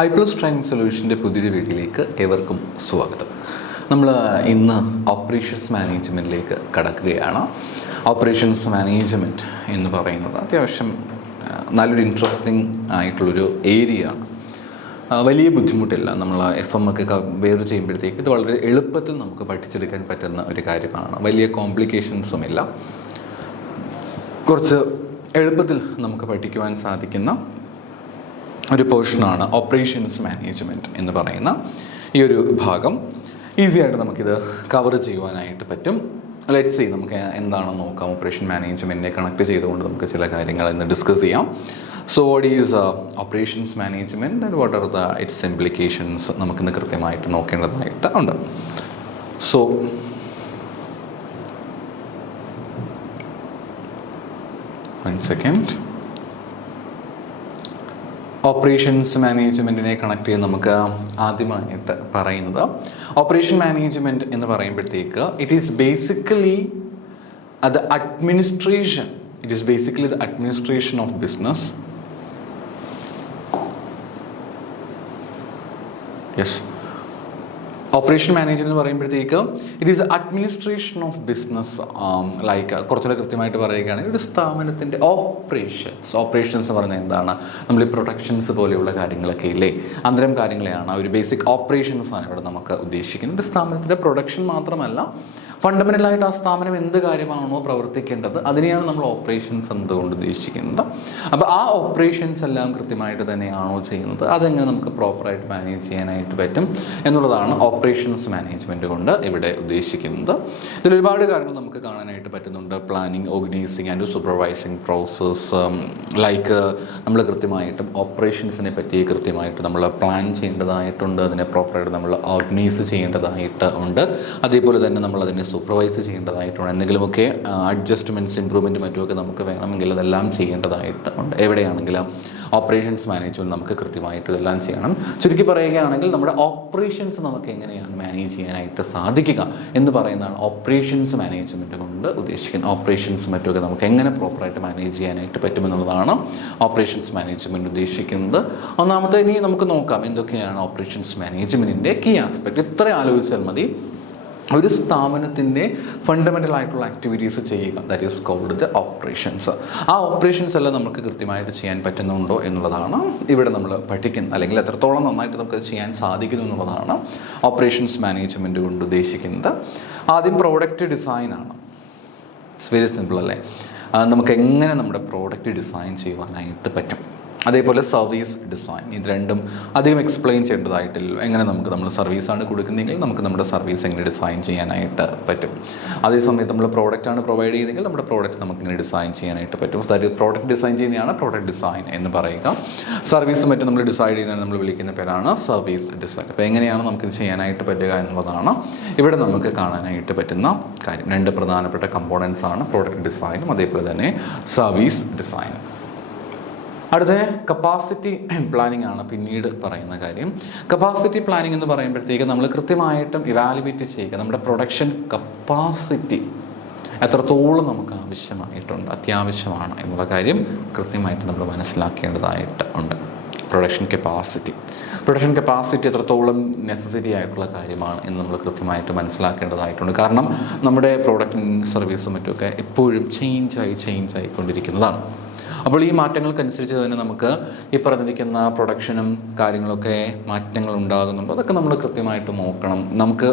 EyePlus training സൊല്യൂഷൻ്റെ പുതിയൊരു വീഡിയോയിലേക്ക് ഏവർക്കും സ്വാഗതം. നമ്മൾ ഇന്ന് ഓപ്പറേഷൻസ് മാനേജ്മെൻറ്റിലേക്ക് കടക്കുകയാണ്. ഓപ്പറേഷൻസ് മാനേജ്മെൻറ്റ് എന്ന് പറയുന്നത് അത്യാവശ്യം നല്ലൊരു ഇൻട്രസ്റ്റിംഗ് ആയിട്ടുള്ളൊരു ഏരിയ ആണ്. വലിയ ബുദ്ധിമുട്ടില്ല. നമ്മൾ FM ഒക്കെ കമ്പയർ ചെയ്യുമ്പോഴത്തേക്ക് ഇത് വളരെ എളുപ്പത്തിൽ നമുക്ക് പഠിച്ചെടുക്കാൻ പറ്റുന്ന ഒരു കാര്യമാണ്. വലിയ കോംപ്ലിക്കേഷൻസുമില്ല. കുറച്ച് എളുപ്പത്തിൽ നമുക്ക് പഠിക്കുവാൻ സാധിക്കുന്ന ഒരു പോർഷനാണ് ഓപ്പറേഷൻസ് മാനേജ്മെൻറ്റ് എന്ന് പറയുന്ന ഈ ഒരു ഭാഗം. ഈസി ആയിട്ട് നമുക്കിത് കവർ ചെയ്യുവാനായിട്ട് പറ്റും. ലെറ്റ്സ് സീ നമുക്ക് എന്താണെന്ന് നോക്കാം. ഓപ്പറേഷൻ മാനേജ്മെൻറ്റിനെ കണക്ട് ചെയ്തുകൊണ്ട് നമുക്ക് ചില കാര്യങ്ങൾ ഇന്ന് ഡിസ്കസ് ചെയ്യാം. So what is operations management and what are the its implications നമുക്കിന്ന് കൃത്യമായിട്ട് നോക്കേണ്ടതായിട്ട് ഉണ്ട്. So one second. ഓപ്പറേഷൻസ് മാനേജ്മെൻറ്റിനെ കണക്ട് ചെയ്ത് നമുക്ക് ആദ്യമായിട്ട് പറയുന്നത് ഓപ്പറേഷൻ മാനേജ്മെൻറ്റ് എന്ന് പറയുമ്പോഴത്തേക്ക് it is basically the administration. It is basically the administration of business. Yes, operation management എന്ന് പറയുമ്പോഴത്തേക്ക് it is administration of business. Like കുറച്ചുകൂടെ കൃത്യമായിട്ട് പറയുകയാണെങ്കിൽ ഒരു സ്ഥാപനത്തിൻ്റെ ഓപ്പറേഷൻസ് എന്ന് പറയുന്നത് എന്താണ്? നമ്മൾ ഈ പ്രൊഡക്ഷൻസ് പോലെയുള്ള കാര്യങ്ങളൊക്കെ ഇല്ലേ, അത്തരം കാര്യങ്ങളെയാണ് ഒരു ബേസിക് ഓപ്പറേഷൻസ് ആണ് ഇവിടെ നമുക്ക് ഉദ്ദേശിക്കുന്നത്. ഒരു സ്ഥാപനത്തിൻ്റെ പ്രൊഡക്ഷൻ മാത്രമല്ല, ഫണ്ടമെൻ്റലായിട്ട് ആ സ്ഥാപനം എന്ത് കാര്യമാണോ പ്രവർത്തിക്കേണ്ടത് അതിനെയാണ് നമ്മൾ ഓപ്പറേഷൻസ് എന്തുകൊണ്ട് ഉദ്ദേശിക്കുന്നത്. അപ്പോൾ ആ ഓപ്പറേഷൻസ് എല്ലാം കൃത്യമായിട്ട് തന്നെയാണോ ചെയ്യുന്നത്, അതെങ്ങനെ നമുക്ക് പ്രോപ്പറായിട്ട് മാനേജ് ചെയ്യാനായിട്ട് പറ്റും എന്നുള്ളതാണ് ഓപ്പറേഷൻസ് മാനേജ്മെൻറ്റ് കൊണ്ട് ഇവിടെ ഉദ്ദേശിക്കുന്നത്. ഇതിൽ ഒരുപാട് കാര്യങ്ങൾ നമുക്ക് കാണാനായിട്ട് പറ്റുന്നുണ്ട്. Planning, organising and supervising process. Like നമ്മൾ കൃത്യമായിട്ടും ഓപ്പറേഷൻസിനെ പറ്റി കൃത്യമായിട്ട് നമ്മൾ പ്ലാൻ ചെയ്യേണ്ടതായിട്ടുണ്ട്, അതിനെ പ്രോപ്പറായിട്ട് നമ്മൾ ഓർഗനൈസ് ചെയ്യേണ്ടതായിട്ട് ഉണ്ട്. അതേപോലെ തന്നെ നമ്മൾ അതിനെ സൂപ്പർവൈസ് ചെയ്യേണ്ടതായിട്ടുണ്ട്. എന്തെങ്കിലുമൊക്കെ അഡ്ജസ്റ്റ്മെൻറ്റ്സ്, ഇമ്പ്രൂവ്മെൻറ്റ് മറ്റുമൊക്കെ നമുക്ക് വേണമെങ്കിൽ അതെല്ലാം ചെയ്യേണ്ടതായിട്ട് ഉണ്ട്. എവിടെയാണെങ്കിലും ഓപ്പറേഷൻസ് മാനേജ്മെൻറ്റ് നമുക്ക് കൃത്യമായിട്ട് ഇതെല്ലാം ചെയ്യണം. ചുരുക്കി പറയുകയാണെങ്കിൽ നമ്മുടെ ഓപ്പറേഷൻസ് നമുക്ക് എങ്ങനെയാണ് മാനേജ് ചെയ്യാനായിട്ട് സാധിക്കുക എന്ന് പറയുന്നതാണ് ഓപ്പറേഷൻസ് മാനേജ്മെൻറ്റ് കൊണ്ട് ഉദ്ദേശിക്കുന്നത്. ഓപ്പറേഷൻസ് മറ്റുമൊക്കെ നമുക്ക് എങ്ങനെ പ്രോപ്പറായിട്ട് മാനേജ് ചെയ്യാനായിട്ട് പറ്റുമെന്നുള്ളതാണ് ഓപ്പറേഷൻസ് മാനേജ്മെൻറ്റ് ഉദ്ദേശിക്കുന്നത്. ഒന്നാമത്തെ ഇനി നമുക്ക് നോക്കാം എന്തൊക്കെയാണ് ഓപ്പറേഷൻസ് മാനേജ്മെൻറ്റിൻ്റെ കീ ആസ്പെക്റ്റ്. ഇത്ര ആലോചിച്ചാൽ മതി. ഒരു സ്ഥാപനത്തിൻ്റെ ഫണ്ടമെൻ്റൽ ആയിട്ടുള്ള ആക്ടിവിറ്റീസ് ചെയ്യുക, that is called the operations. ആ ഓപ്പറേഷൻസ് എല്ലാം നമുക്ക് കൃത്യമായിട്ട് ചെയ്യാൻ പറ്റുന്നുണ്ടോ എന്നുള്ളതാണ് ഇവിടെ നമ്മൾ പഠിക്കുന്നത്, അല്ലെങ്കിൽ എത്രത്തോളം നന്നായിട്ട് നമുക്കത് ചെയ്യാൻ സാധിക്കുന്നു എന്നുള്ളതാണ് ഓപ്പറേഷൻസ് മാനേജ്മെൻറ്റ് കൊണ്ട് ഉദ്ദേശിക്കുന്നത്. ആദ്യം പ്രോഡക്റ്റ് ഡിസൈനാണ്. ഇറ്റ്സ് വെരി സിമ്പിൾ അല്ലേ? നമുക്ക് എങ്ങനെ നമ്മുടെ പ്രോഡക്റ്റ് ഡിസൈൻ ചെയ്യുവാനായിട്ട് പറ്റും. അതേപോലെ സർവീസ് ഡിസൈൻ. ഇത് രണ്ടും അധികം എക്സ്പ്ലെയിൻ ചെയ്യേണ്ടതായിട്ടില്ല. എങ്ങനെ നമ്മൾ സർവീസാണ് കൊടുക്കുന്നതെങ്കിൽ നമുക്ക് നമ്മുടെ സർവീസ് എങ്ങനെ ഡിസൈൻ ചെയ്യാനായിട്ട് പറ്റും. അതേസമയത്ത് നമ്മൾ പ്രോഡക്റ്റാണ് പ്രൊവൈഡ് ചെയ്യുന്നതെങ്കിൽ നമ്മുടെ പ്രോഡക്റ്റ് നമുക്കിങ്ങനെ ഡിസൈൻ ചെയ്യാനായിട്ട് പറ്റും. അതായത് പ്രോഡക്റ്റ് ഡിസൈൻ ചെയ്യുന്നതാണ് പ്രോഡക്റ്റ് ഡിസൈൻ എന്ന് പറയുക. സർവീസ് മറ്റും നമ്മൾ ഡിസൈഡ് ചെയ്യുന്നതിന് നമ്മൾ വിളിക്കുന്ന പേരാണ് സർവീസ് ഡിസൈൻ. അപ്പോൾ എങ്ങനെയാണ് നമുക്കിത് ചെയ്യാനായിട്ട് പറ്റുക എന്നുള്ളതാണ് ഇവിടെ നമുക്ക് കാണാനായിട്ട് പറ്റുന്ന കാര്യം. രണ്ട് പ്രധാനപ്പെട്ട കമ്പോണൻസ് ആണ് പ്രോഡക്റ്റ് ഡിസൈനും അതേപോലെ തന്നെ സർവീസ് ഡിസൈനും. അടുത്ത കപ്പാസിറ്റി പ്ലാനിങ് ആണ് പിന്നീട് പറയുന്ന കാര്യം. കപ്പാസിറ്റി പ്ലാനിങ് എന്ന് പറയുമ്പോഴത്തേക്ക് നമ്മൾ കൃത്യമായിട്ടും ഇവാലുവേറ്റ് ചെയ്യുക നമ്മുടെ പ്രൊഡക്ഷൻ കപ്പാസിറ്റി എത്രത്തോളം നമുക്ക് ആവശ്യമായിട്ടുണ്ട്, അത്യാവശ്യമാണ് എന്നുള്ള കാര്യം കൃത്യമായിട്ട് നമ്മൾ മനസ്സിലാക്കേണ്ടതായിട്ട് ഉണ്ട്. പ്രൊഡക്ഷൻ കപ്പാസിറ്റി എത്രത്തോളം നെസസറി ആയിട്ടുള്ള കാര്യമാണ് എന്ന് നമ്മൾ കൃത്യമായിട്ട് മനസ്സിലാക്കേണ്ടതായിട്ടുണ്ട്. കാരണം നമ്മുടെ പ്രോഡക്റ്റും സർവീസും മറ്റുമൊക്കെ എപ്പോഴും ചേഞ്ച് ആയിക്കൊണ്ടിരിക്കുന്നതാണ്. അപ്പോൾ ഈ മാറ്റങ്ങൾക്കനുസരിച്ച് തന്നെ നമുക്ക് ഈ പറഞ്ഞിരിക്കുന്ന പ്രൊഡക്ഷനും കാര്യങ്ങളൊക്കെ മാറ്റങ്ങൾ ഉണ്ടാകുന്നുണ്ടോ അതൊക്കെ നമ്മൾ കൃത്യമായിട്ട് നോക്കണം. നമുക്ക്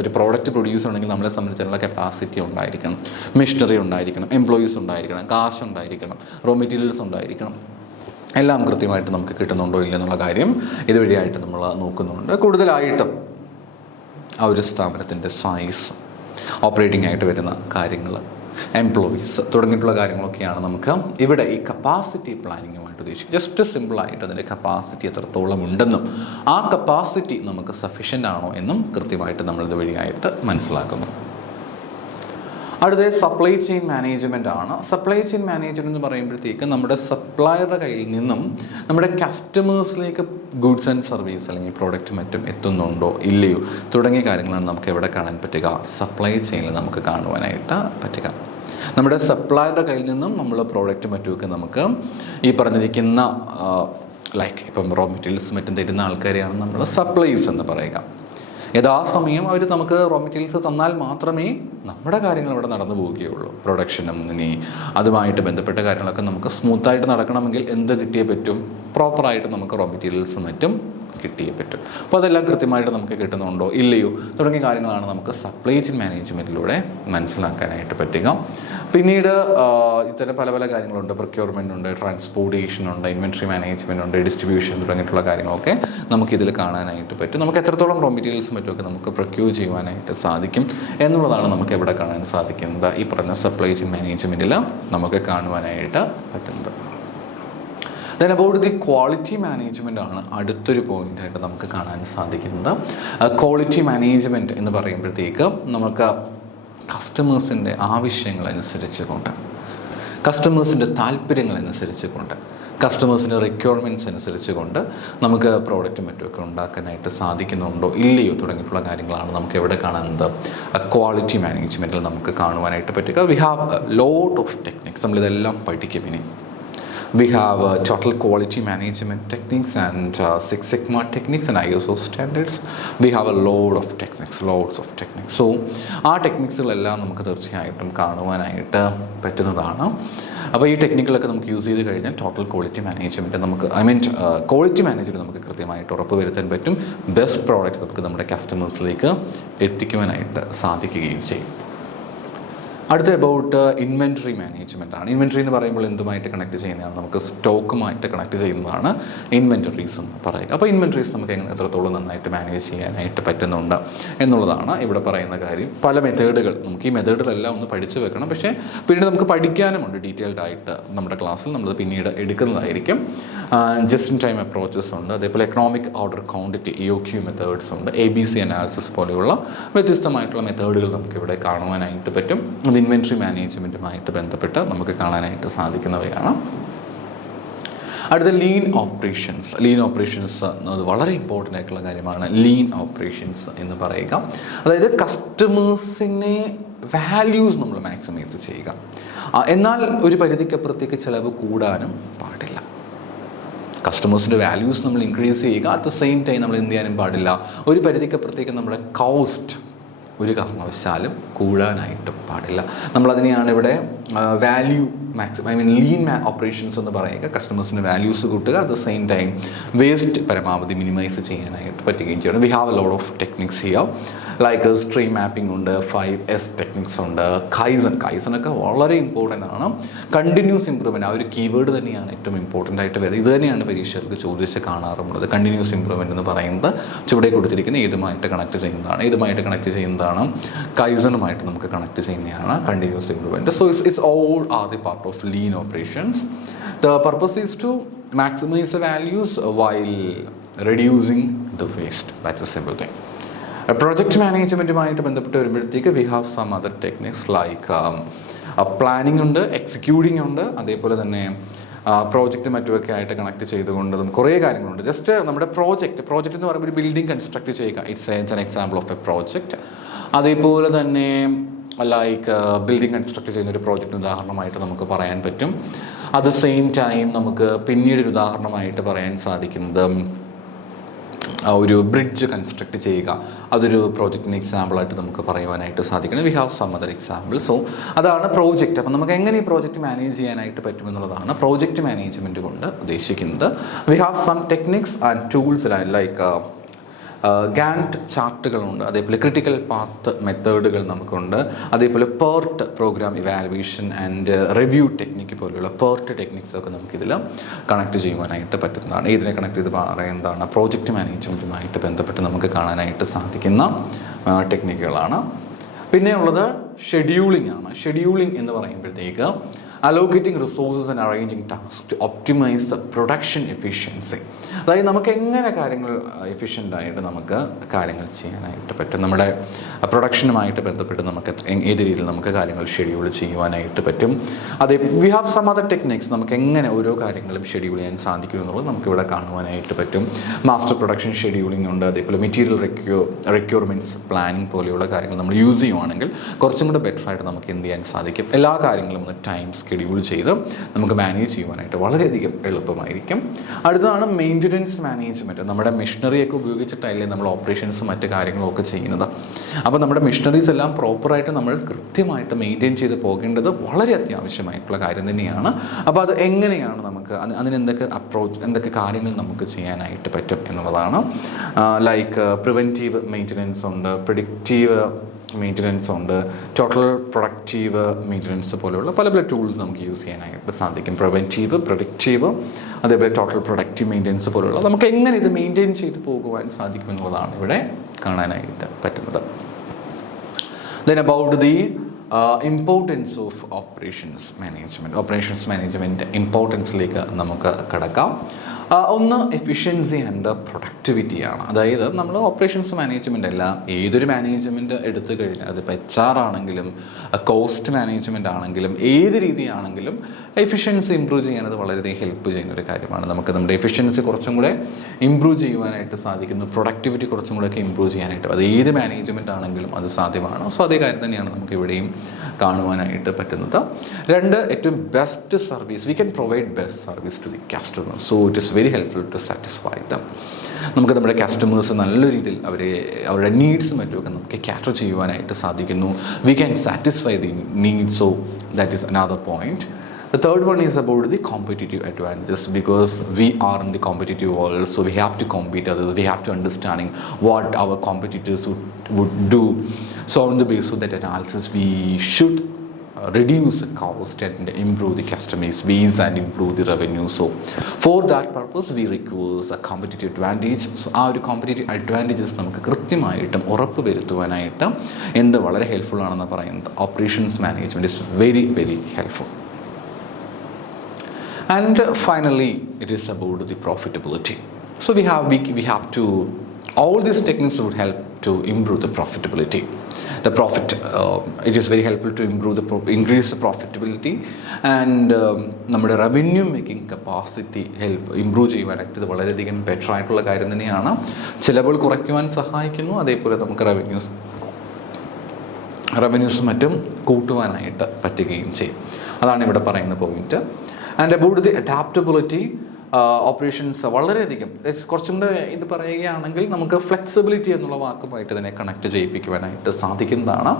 ഒരു പ്രോഡക്റ്റ് പ്രൊഡ്യൂസ് ഉണ്ടെങ്കിൽ നമ്മളെ സംബന്ധിച്ചുള്ള കപ്പാസിറ്റി ഉണ്ടായിരിക്കണം, മെഷീനറി ഉണ്ടായിരിക്കണം, എംപ്ലോയീസ് ഉണ്ടായിരിക്കണം, കാശ് ഉണ്ടായിരിക്കണം, റോ മെറ്റീരിയൽസ് ഉണ്ടായിരിക്കണം. എല്ലാം കൃത്യമായിട്ട് നമുക്ക് കിട്ടുന്നുണ്ടോ ഇല്ലെന്നുള്ള കാര്യം ഇതുവഴിയായിട്ട് നമ്മൾ നോക്കുന്നുണ്ട്. കൂടുതലായിട്ടും ആ ഒരു സ്ഥാപനത്തിൻ്റെ സൈസ്, ഓപ്പറേറ്റിംഗ് ആയിട്ട് വരുന്ന കാര്യങ്ങൾ, എംപ്ലോയീസ് തുടങ്ങിയിട്ടുള്ള കാര്യങ്ങളൊക്കെയാണ് നമുക്ക് ഇവിടെ ഈ കപ്പാസിറ്റി പ്ലാനിങ്ങുമായിട്ട് ഉദ്ദേശിക്കുന്നത്. ജസ്റ്റ് സിമ്പിളായിട്ട് അതിൻ്റെ കപ്പാസിറ്റി എത്രത്തോളം ഉണ്ടെന്നും ആ കപ്പാസിറ്റി നമുക്ക് സഫീഷ്യൻ്റ് ആണോ എന്നും കൃത്യമായിട്ട് നമ്മളിത് വഴിയായിട്ട് മനസ്സിലാക്കുന്നു. അടുത്ത സപ്ലൈ ചെയിൻ മാനേജ്മെൻ്റ് ആണ്. സപ്ലൈ ചെയിൻ മാനേജ്മെൻറ്റ് എന്ന് പറയുമ്പോഴത്തേക്ക് നമ്മുടെ സപ്ലയറുടെ കയ്യിൽ നിന്നും നമ്മുടെ കസ്റ്റമേഴ്സിലേക്ക് ഗുഡ്സ് ആൻഡ് സർവീസ് അല്ലെങ്കിൽ പ്രോഡക്റ്റ് മറ്റും എത്തുന്നുണ്ടോ ഇല്ലയോ തുടങ്ങിയ കാര്യങ്ങളാണ് നമുക്ക് എവിടെ കാണാൻ പറ്റുക, സപ്ലൈ ചെയിനിൽ നമുക്ക് കാണുവാനായിട്ട് പറ്റുക. നമ്മുടെ സപ്ലയറുടെ കയ്യിൽ നിന്നും നമ്മൾ പ്രോഡക്റ്റ് മറ്റുമൊക്കെ നമുക്ക് ഈ പറഞ്ഞിരിക്കുന്ന ലൈക്ക് ഇപ്പം റോ മെറ്റീരിയൽസ് മറ്റും തരുന്ന ആൾക്കാരെയാണ് നമ്മൾ സപ്ലൈസ് എന്ന് പറയുക. യഥാസമയം അവർ നമുക്ക് റോ മെറ്റീരിയൽസ് തന്നാൽ മാത്രമേ നമ്മുടെ കാര്യങ്ങൾ ഇവിടെ നടന്നു പോവുകയുള്ളൂ. പ്രൊഡക്ഷനും ഇനി അതുമായിട്ട് ബന്ധപ്പെട്ട കാര്യങ്ങളൊക്കെ നമുക്ക് സ്മൂത്തായിട്ട് നടക്കണമെങ്കിൽ എന്ത് കിട്ടിയേ പറ്റും? പ്രോപ്പറായിട്ട് നമുക്ക് റോ മെറ്റീരിയൽസും മറ്റും കിട്ടിയേ പറ്റും. അപ്പോൾ അതെല്ലാം കൃത്യമായിട്ട് നമുക്ക് കിട്ടുന്നുണ്ടോ ഇല്ലയോ തുടങ്ങിയ കാര്യങ്ങളാണ് നമുക്ക് സപ്ലൈ ചെയിൻ മാനേജ്മെൻറ്റിലൂടെ മനസ്സിലാക്കാനായിട്ട് പറ്റുക. പിന്നീട് ഇത്തരം പല പല കാര്യങ്ങളുണ്ട്. പ്രൊക്യൂർമെൻ്റ് ഉണ്ട്, ട്രാൻസ്പോർട്ടേഷൻ ഉണ്ട്, ഇൻവെൻട്രി മാനേജ്മെൻറ്റ് ഉണ്ട്, ഡിസ്ട്രിബ്യൂഷൻ തുടങ്ങിയിട്ടുള്ള കാര്യങ്ങളൊക്കെ നമുക്കിതിൽ കാണാനായിട്ട് പറ്റും. നമുക്ക് എത്രത്തോളം റോ മെറ്റീരിയൽസ് മറ്റുമൊക്കെ നമുക്ക് പ്രൊക്യൂർ ചെയ്യുവാനായിട്ട് സാധിക്കും എന്നുള്ളതാണ് നമുക്ക് എവിടെ കാണാൻ സാധിക്കുന്നത്? ഈ പറഞ്ഞ സപ്ലൈ ചെയിൻ മാനേജ്മെൻറ്റിൽ നമുക്ക് കാണുവാനായിട്ട് പറ്റുന്നത്. Then about the quality management ആണ് അടുത്തൊരു പോയിൻ്റായിട്ട് നമുക്ക് കാണാൻ സാധിക്കുന്നത്. ക്വാളിറ്റി മാനേജ്മെൻറ്റ് എന്ന് പറയുമ്പോഴത്തേക്ക് നമുക്ക് കസ്റ്റമേഴ്സിൻ്റെ ആവശ്യങ്ങളനുസരിച്ച് കൊണ്ട്, കസ്റ്റമേഴ്സിൻ്റെ താല്പര്യങ്ങളനുസരിച്ച് കൊണ്ട്, കസ്റ്റമേഴ്സിൻ്റെ റിക്വയർമെൻറ്റ്സ് അനുസരിച്ച് കൊണ്ട് നമുക്ക് പ്രോഡക്റ്റും മറ്റുമൊക്കെ ഉണ്ടാക്കാനായിട്ട് സാധിക്കുന്നുണ്ടോ ഇല്ലയോ തുടങ്ങിയിട്ടുള്ള കാര്യങ്ങളാണ് നമുക്ക് എവിടെ കാണുന്നത്? ക്വാളിറ്റി മാനേജ്മെൻറ്റിൽ നമുക്ക് കാണുവാനായിട്ട് പറ്റുക. We have lot of techniques. നമ്മളിതെല്ലാം പഠിക്കും ഇനി. We have total quality management techniques and Six Sigma techniques and ISO standards. We have a loads of techniques. So ആ ടെക്നിക്സുകളെല്ലാം നമുക്ക് തീർച്ചയായിട്ടും കാണുവാനായിട്ട് പറ്റുന്നതാണ്. അപ്പോൾ ഈ ടെക്നിക്കുകളൊക്കെ നമുക്ക് യൂസ് ചെയ്ത് കഴിഞ്ഞാൽ ടോട്ടൽ ക്വാളിറ്റി മാനേജ്മെൻറ്റ് നമുക്ക് ക്വാളിറ്റി മാനേജ്മെൻറ്റ് നമുക്ക് കൃത്യമായിട്ട് ഉറപ്പ് വരുത്താൻ പറ്റും. ബെസ്റ്റ് പ്രോഡക്റ്റ് നമുക്ക് നമ്മുടെ കസ്റ്റമേഴ്സിലേക്ക് എത്തിക്കുവാനായിട്ട് സാധിക്കുകയും ചെയ്യും. അടുത്ത അബൌട്ട് ഇൻവെൻട്രി മാനേജ്മെൻ്റ് ആണ്. ഇൻവെൻട്രി എന്ന് പറയുമ്പോൾ എന്തുമായിട്ട് കണക്ട് ചെയ്യുന്നതാണ്? നമുക്ക് സ്റ്റോക്കുമായിട്ട് കണക്ട് ചെയ്യുന്നതാണ് ഇൻവെൻറ്ററീസ് എന്ന് പറയുക. അപ്പോൾ ഇൻവെൻറ്ററീസ് നമുക്ക് എത്രത്തോളം നന്നായിട്ട് മാനേജ് ചെയ്യാനായിട്ട് പറ്റുന്നുണ്ട് എന്നുള്ളതാണ് ഇവിടെ പറയുന്ന കാര്യം. പല മെത്തേഡുകൾ നമുക്ക് ഈ മെത്തേഡുകളെല്ലാം ഒന്ന് പഠിച്ചു വെക്കണം. പക്ഷേ പിന്നീട് നമുക്ക് പഠിക്കാനുമുണ്ട് ഡീറ്റെയിൽഡ് ആയിട്ട്. നമ്മുടെ ക്ലാസ്സിൽ നമ്മൾ പിന്നീട് എടുക്കുന്നതായിരിക്കും. ജസ്റ്റ് ഇൻ ടൈം അപ്രോച്ചസ് ഉണ്ട്, അതേപോലെ economic order quantity EOQ methods ഉണ്ട്, ABC അനാലിസിസ് പോലെയുള്ള വ്യത്യസ്തമായിട്ടുള്ള മെത്തേഡുകൾ നമുക്കിവിടെ കാണുവാനായിട്ട് പറ്റും. അത് ഇൻവെൻട്രി മാനേജ്മെൻറ്റുമായിട്ട് ബന്ധപ്പെട്ട് നമുക്ക് കാണാനായിട്ട് സാധിക്കുന്നവയാണ്. അടുത്ത ലീൻ ഓപ്പറേഷൻസ് അത് വളരെ ഇമ്പോർട്ടൻ്റ് ആയിട്ടുള്ള കാര്യമാണ്. ലീൻ ഓപ്പറേഷൻസ് എന്ന് പറയുക, അതായത് കസ്റ്റമേഴ്സിനെ വാല്യൂസ് നമ്മൾ മാക്സിമൈസ് ചെയ്യുക. എന്നാൽ ഒരു പരിധിക്കപ്പുറത്തേക്ക് ചിലവ് കൂടാനും പാടില്ല. കസ്റ്റമേഴ്സിൻ്റെ വാല്യൂസ് നമ്മൾ ഇൻക്രീസ് ചെയ്യുക. അറ്റ് ദ സെയിം ടൈം നമ്മൾ എന്ത് ചെയ്യാനും പാടില്ല, ഒരു പരിധിക്കപ്പുറത്തേക്ക് നമ്മുടെ കോസ്റ്റ് ഒരു കാരണവശാലും കൂടാനായിട്ടും പാടില്ല. നമ്മളതിനെയാണ് ഇവിടെ വാല്യൂ ലീൻ ഓപ്പറേഷൻസ് എന്ന് പറയുക. കസ്റ്റമേഴ്സിൻ്റെ വാല്യൂസ് കൂട്ടുക, at the same time waste പരമാവധി മിനിമൈസ് ചെയ്യാനായിട്ട് പറ്റുകയും ചെയ്യണം. We have A lot of techniques here. Like stream mapping ഉണ്ട്, 5S ടെക്നിക്സ് ഉണ്ട്, കൈസനൊക്കെ വളരെ ഇമ്പോർട്ടൻ്റ് ആണ്. കണ്ടിന്യൂസ് ഇമ്പ്രൂവ്മെൻറ്റ് ആ ഒരു കീവേഡ് തന്നെയാണ് ഏറ്റവും ഇമ്പോർട്ടൻ്റ് ആയിട്ട് വരുന്നത്. ഇത് തന്നെയാണ് പരീക്ഷകൾക്ക് ചോദിച്ച് കാണാറുള്ളത്. കണ്ടിന്യൂസ് ഇമ്പ്രൂവ്മെൻറ്റ് എന്ന് പറയുന്നത് ചുവടെ കൊടുത്തിരിക്കുന്ന ഏതുമായിട്ട് കണക്ട് ചെയ്യുന്നതാണ് കൈസനുമായിട്ട് നമുക്ക് കണക്ട് ചെയ്യുന്നതാണ് continuous improvement. So it's all are the part of lean operations. The purpose is to maximise the values while reducing the waste. That's a simple thing. Project മാനേജ്മെൻറ്റുമായിട്ട് ബന്ധപ്പെട്ട് വരുമ്പോഴത്തേക്ക് we have some other techniques like planning ഉണ്ട്, executing ഉണ്ട്, അതേപോലെ തന്നെ project മറ്റുമൊക്കെ ആയിട്ട് connect ചെയ്തുകൊണ്ട് നമുക്ക് കുറേ കാര്യങ്ങളുണ്ട്. ജസ്റ്റ് നമ്മുടെ പ്രോജക്റ്റ് എന്ന് പറയുമ്പോൾ ഒരു ബിൽഡിംഗ് കൺസ്ട്രക്ട് ചെയ്യുക, it's an example of A project. അതേപോലെ തന്നെ ലൈക്ക് ബിൽഡിംഗ് കൺസ്ട്രക്ട് ചെയ്യുന്ന ഒരു പ്രോജക്റ്റ് ഉദാഹരണമായിട്ട് നമുക്ക് പറയാൻ പറ്റും. അറ്റ് ദ സെയിം ടൈം നമുക്ക് പിന്നീട് ഒരു ഉദാഹരണമായിട്ട് പറയാൻ സാധിക്കുന്നത് ഒരു ബ്രിഡ്ജ് കൺസ്ട്രക്ട് ചെയ്യുക, അതൊരു പ്രോജക്റ്റിന് എക്സാമ്പിളായിട്ട് നമുക്ക് പറയുവാനായിട്ട് സാധിക്കണം. We have some other example. So അതാണ് പ്രോജക്റ്റ്. അപ്പം നമുക്ക് എങ്ങനെ ഈ പ്രോജക്റ്റ് മാനേജ് ചെയ്യാനായിട്ട് പറ്റുമെന്നുള്ളതാണ് പ്രോജക്റ്റ് മാനേജ്മെൻറ്റ് കൊണ്ട് ഉദ്ദേശിക്കുന്നത്. We have some techniques and tools like Gantt ചാർട്ടുകളുണ്ട്, അതേപോലെ ക്രിട്ടിക്കൽ പാത്ത് മെത്തേഡുകൾ നമുക്കുണ്ട്, അതേപോലെ PERT program evaluation and review technique പോലെയുള്ള PERT ടെക്നിക്സ് ഒക്കെ നമുക്കിതിൽ കണക്ട് ചെയ്യുവാനായിട്ട് പറ്റുന്നതാണ്. ഇതിനെ കണക്ട് ചെയ്ത് പറയുന്നതാണ് പ്രോജക്റ്റ് മാനേജ്മെൻറ്റുമായിട്ട് ബന്ധപ്പെട്ട് നമുക്ക് കാണാനായിട്ട് സാധിക്കുന്ന ടെക്നിക്കുകളാണ്. പിന്നെ ഉള്ളത് ഷെഡ്യൂളിംഗ് ആണ്. ഷെഡ്യൂളിംഗ് എന്ന് പറയുമ്പോഴത്തേക്ക് allocating resources and arranging task to optimise the production efficiency. അതായത് നമുക്ക് എങ്ങനെ കാര്യങ്ങൾ എഫിഷ്യൻ്റായിട്ട് നമുക്ക് കാര്യങ്ങൾ ചെയ്യാനായിട്ട് പറ്റും, നമ്മുടെ പ്രൊഡക്ഷനുമായിട്ട് ബന്ധപ്പെട്ട് നമുക്ക് ഏത് രീതിയിൽ നമുക്ക് കാര്യങ്ങൾ ഷെഡ്യൂൾ ചെയ്യുവാനായിട്ട് പറ്റും. അതേ we have some other techniques. നമുക്ക് എങ്ങനെ ഓരോ കാര്യങ്ങളും ഷെഡ്യൂൾ ചെയ്യാൻ സാധിക്കും എന്നുള്ളത് നമുക്കിവിടെ കാണുവാനായിട്ട് പറ്റും. മാസ്റ്റർ പ്രൊഡക്ഷൻ ഷെഡ്യൂളിംഗ് ഉണ്ട്, അതേപോലെ മെറ്റീരിയൽ റിക്വയർമെൻറ്റ്സ് പ്ലാനിങ് പോലെയുള്ള കാര്യങ്ങൾ നമ്മൾ യൂസ് ചെയ്യുവാണെങ്കിൽ കുറച്ചും കൂടെ ബെറ്ററായിട്ട് നമുക്ക് എന്ത് ചെയ്യാൻ സാധിക്കും, എല്ലാ കാര്യങ്ങളും ഒന്ന് ടൈം ഷെഡ്യൂൾ ചെയ്ത് നമുക്ക് മാനേജ് ചെയ്യുവാനായിട്ട് വളരെയധികം എളുപ്പമായിരിക്കും. അടുത്തതാണ് മെയിൻ്റനൻസ് മാനേജ്മെൻറ്റ്. നമ്മുടെ മെഷീനറിയൊക്കെ ഉപയോഗിച്ചിട്ടല്ലേ നമ്മൾ ഓപ്പറേഷൻസും മറ്റ് കാര്യങ്ങളൊക്കെ ചെയ്യുന്നത്. അപ്പോൾ നമ്മുടെ മെഷീനറീസ് എല്ലാം പ്രോപ്പറായിട്ട് നമ്മൾ കൃത്യമായിട്ട് മെയിൻറ്റെയിൻ ചെയ്ത് പോകേണ്ടത് വളരെ അത്യാവശ്യമായിട്ടുള്ള കാര്യം തന്നെയാണ്. അപ്പോൾ അത് എങ്ങനെയാണ് നമുക്ക് അതിനെന്തൊക്കെ എന്തൊക്കെ കാര്യങ്ങൾ നമുക്ക് ചെയ്യാനായിട്ട് പറ്റും എന്നുള്ളതാണ്. ലൈക്ക് പ്രിവെൻറ്റീവ് മെയിൻ്റനൻസ് ഉണ്ട്, പ്രിഡിക്റ്റീവ് മെയിൻ്റനൻസ് ഉണ്ട്, ടോട്ടൽ പ്രൊഡക്റ്റീവ് മെയിൻ്റനൻസ് പോലെയുള്ള പല ടൂൾസ് നമുക്ക് യൂസ് ചെയ്യാനായിട്ട് സാധിക്കും. പ്രിവെൻറ്റീവ്, പ്രൊഡക്റ്റീവ്, അതേപോലെ ടോട്ടൽ പ്രൊഡക്റ്റീവ് മെയിൻ്റനൻസ് പോലെയുള്ള നമുക്ക് എങ്ങനെ ഇത് മെയിൻറ്റെയിൻ ചെയ്ത് പോകുവാൻ സാധിക്കും എന്നുള്ളതാണ് ഇവിടെ കാണാനായിട്ട് പറ്റുന്നത്. Then about the importance of operations management ഇമ്പോർട്ടൻസിലേക്ക് നമുക്ക് കടക്കാം. ഒന്ന് എഫിഷ്യൻസി ആൻഡ് പ്രൊഡക്ടിവിറ്റിയാണ്. അതായത് നമ്മൾ ഓപ്പറേഷൻസ് മാനേജ്മെൻ്റ് എല്ലാം ഏതൊരു മാനേജ്മെൻറ്റ് എടുത്തു കഴിഞ്ഞാൽ അതിപ്പോൾ HR ആണെങ്കിലും കോസ്റ്റ് മാനേജ്മെൻ്റ് ആണെങ്കിലും ഏത് രീതിയാണെങ്കിലും എഫിഷ്യൻസി ഇമ്പ്രൂവ് ചെയ്യാനത് വളരെയധികം ഹെൽപ്പ് ചെയ്യുന്നൊരു കാര്യമാണ്. നമുക്ക് നമ്മുടെ എഫിഷ്യൻസി കുറച്ചും കൂടെ ഇമ്പ്രൂവ് ചെയ്യുവാനായിട്ട് സാധിക്കുന്നു, പ്രൊഡക്ടിവിറ്റി കുറച്ചും കൂടെയൊക്കെ ഇമ്പ്രൂവ് ചെയ്യാനായിട്ട് അത് ഏത് മാനേജ്മെൻ്റ് ആണെങ്കിലും അത് സാധ്യമാണ്. സോ അതേ കാര്യം തന്നെയാണ് നമുക്ക് ഇവിടെയും കാണുവാനായിട്ട് പറ്റുന്നത്. രണ്ട്, ഏറ്റവും best service, we can provide best service to the customer. So it is very helpful to satisfy them. നമുക്ക് നമ്മുടെ കസ്റ്റമേഴ്സ് നല്ല രീതിയിൽ അവരുടെ നീഡ്സും മറ്റുമൊക്കെ നമുക്ക് ക്യാറ്റർ ചെയ്യുവാനായിട്ട് സാധിക്കുന്നു. We can satisfy the needs. So that is another point. The third one is about the competitive advantages, because we are in the competitive world, so we have to compete others. We have to understanding what our competitors would do. So on the basis of that analysis, we should reduce the cost and improve the customer base and improve the revenue. So for that purpose, we require a competitive advantage. So ആ ഒരു competitive advantages നമുക്ക് കൃത്യമായിട്ടും ഉറപ്പ് വരുത്തുവാനായിട്ട് എന്ത് വളരെ helpful ആണെന്ന് പറയുന്നത് operations management is very very helpful. And finally, it is about the profitability. So we have to, all these techniques would help to improve the profitability. The profit, it is very helpful to increase the profitability, and നമ്മുടെ revenue making capacity improve ചെയ്യുവാനായിട്ട് ഇത് വളരെയധികം better ആയിട്ടുള്ള കാര്യം തന്നെയാണ്. ചിലവുകൾ കുറയ്ക്കുവാൻ സഹായിക്കുന്നു, അതേപോലെ നമുക്ക് റവന്യൂസ് മറ്റും കൂട്ടുവാനായിട്ട് പറ്റുകയും ചെയ്യും. അതാണ് ഇവിടെ പറയുന്ന point. And about the adaptability operations വളരെയധികം കുറച്ചും കൂടെ ഇത് പറയുകയാണെങ്കിൽ നമുക്ക് ഫ്ലെക്സിബിലിറ്റി എന്നുള്ള വാക്കുമായിട്ട് തന്നെ കണക്ട് ചെയ്യിപ്പിക്കുവാനായിട്ട് സാധിക്കുന്നതാണ്.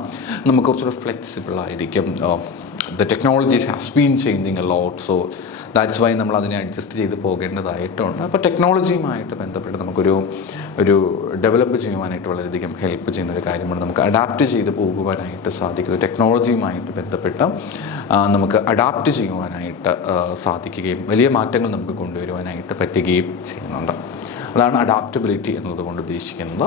നമുക്ക് കുറച്ചുകൂടെ ഫ്ലെക്സിബിൾ ആയിരിക്കും. The technologies has been changing a lot. So that's why നമ്മൾ അതിനെ അഡ്ജസ്റ്റ് ചെയ്ത് പോകേണ്ടതായിട്ടുണ്ട്. അപ്പോൾ ടെക്നോളജിയുമായിട്ട് ബന്ധപ്പെട്ട് നമുക്കൊരു ഡെവലപ്പ് ചെയ്യുവാനായിട്ട് വളരെയധികം ഹെൽപ്പ് ചെയ്യുന്നൊരു കാര്യമാണ്. നമുക്ക് അഡാപ്റ്റ് ചെയ്ത് പോകുവാനായിട്ട് സാധിക്കുന്നത് ടെക്നോളജിയുമായിട്ട് ബന്ധപ്പെട്ട് നമുക്ക് അഡാപ്റ്റ് ചെയ്യുവാനായിട്ട് സാധിക്കുകയും വലിയ മാറ്റങ്ങൾ നമുക്ക് കൊണ്ടുവരുവാനായിട്ട് പറ്റുകയും ചെയ്യുന്നുണ്ട്. അതാണ് അഡാപ്റ്റബിലിറ്റി എന്നതുകൊണ്ട് ഉദ്ദേശിക്കുന്നത്.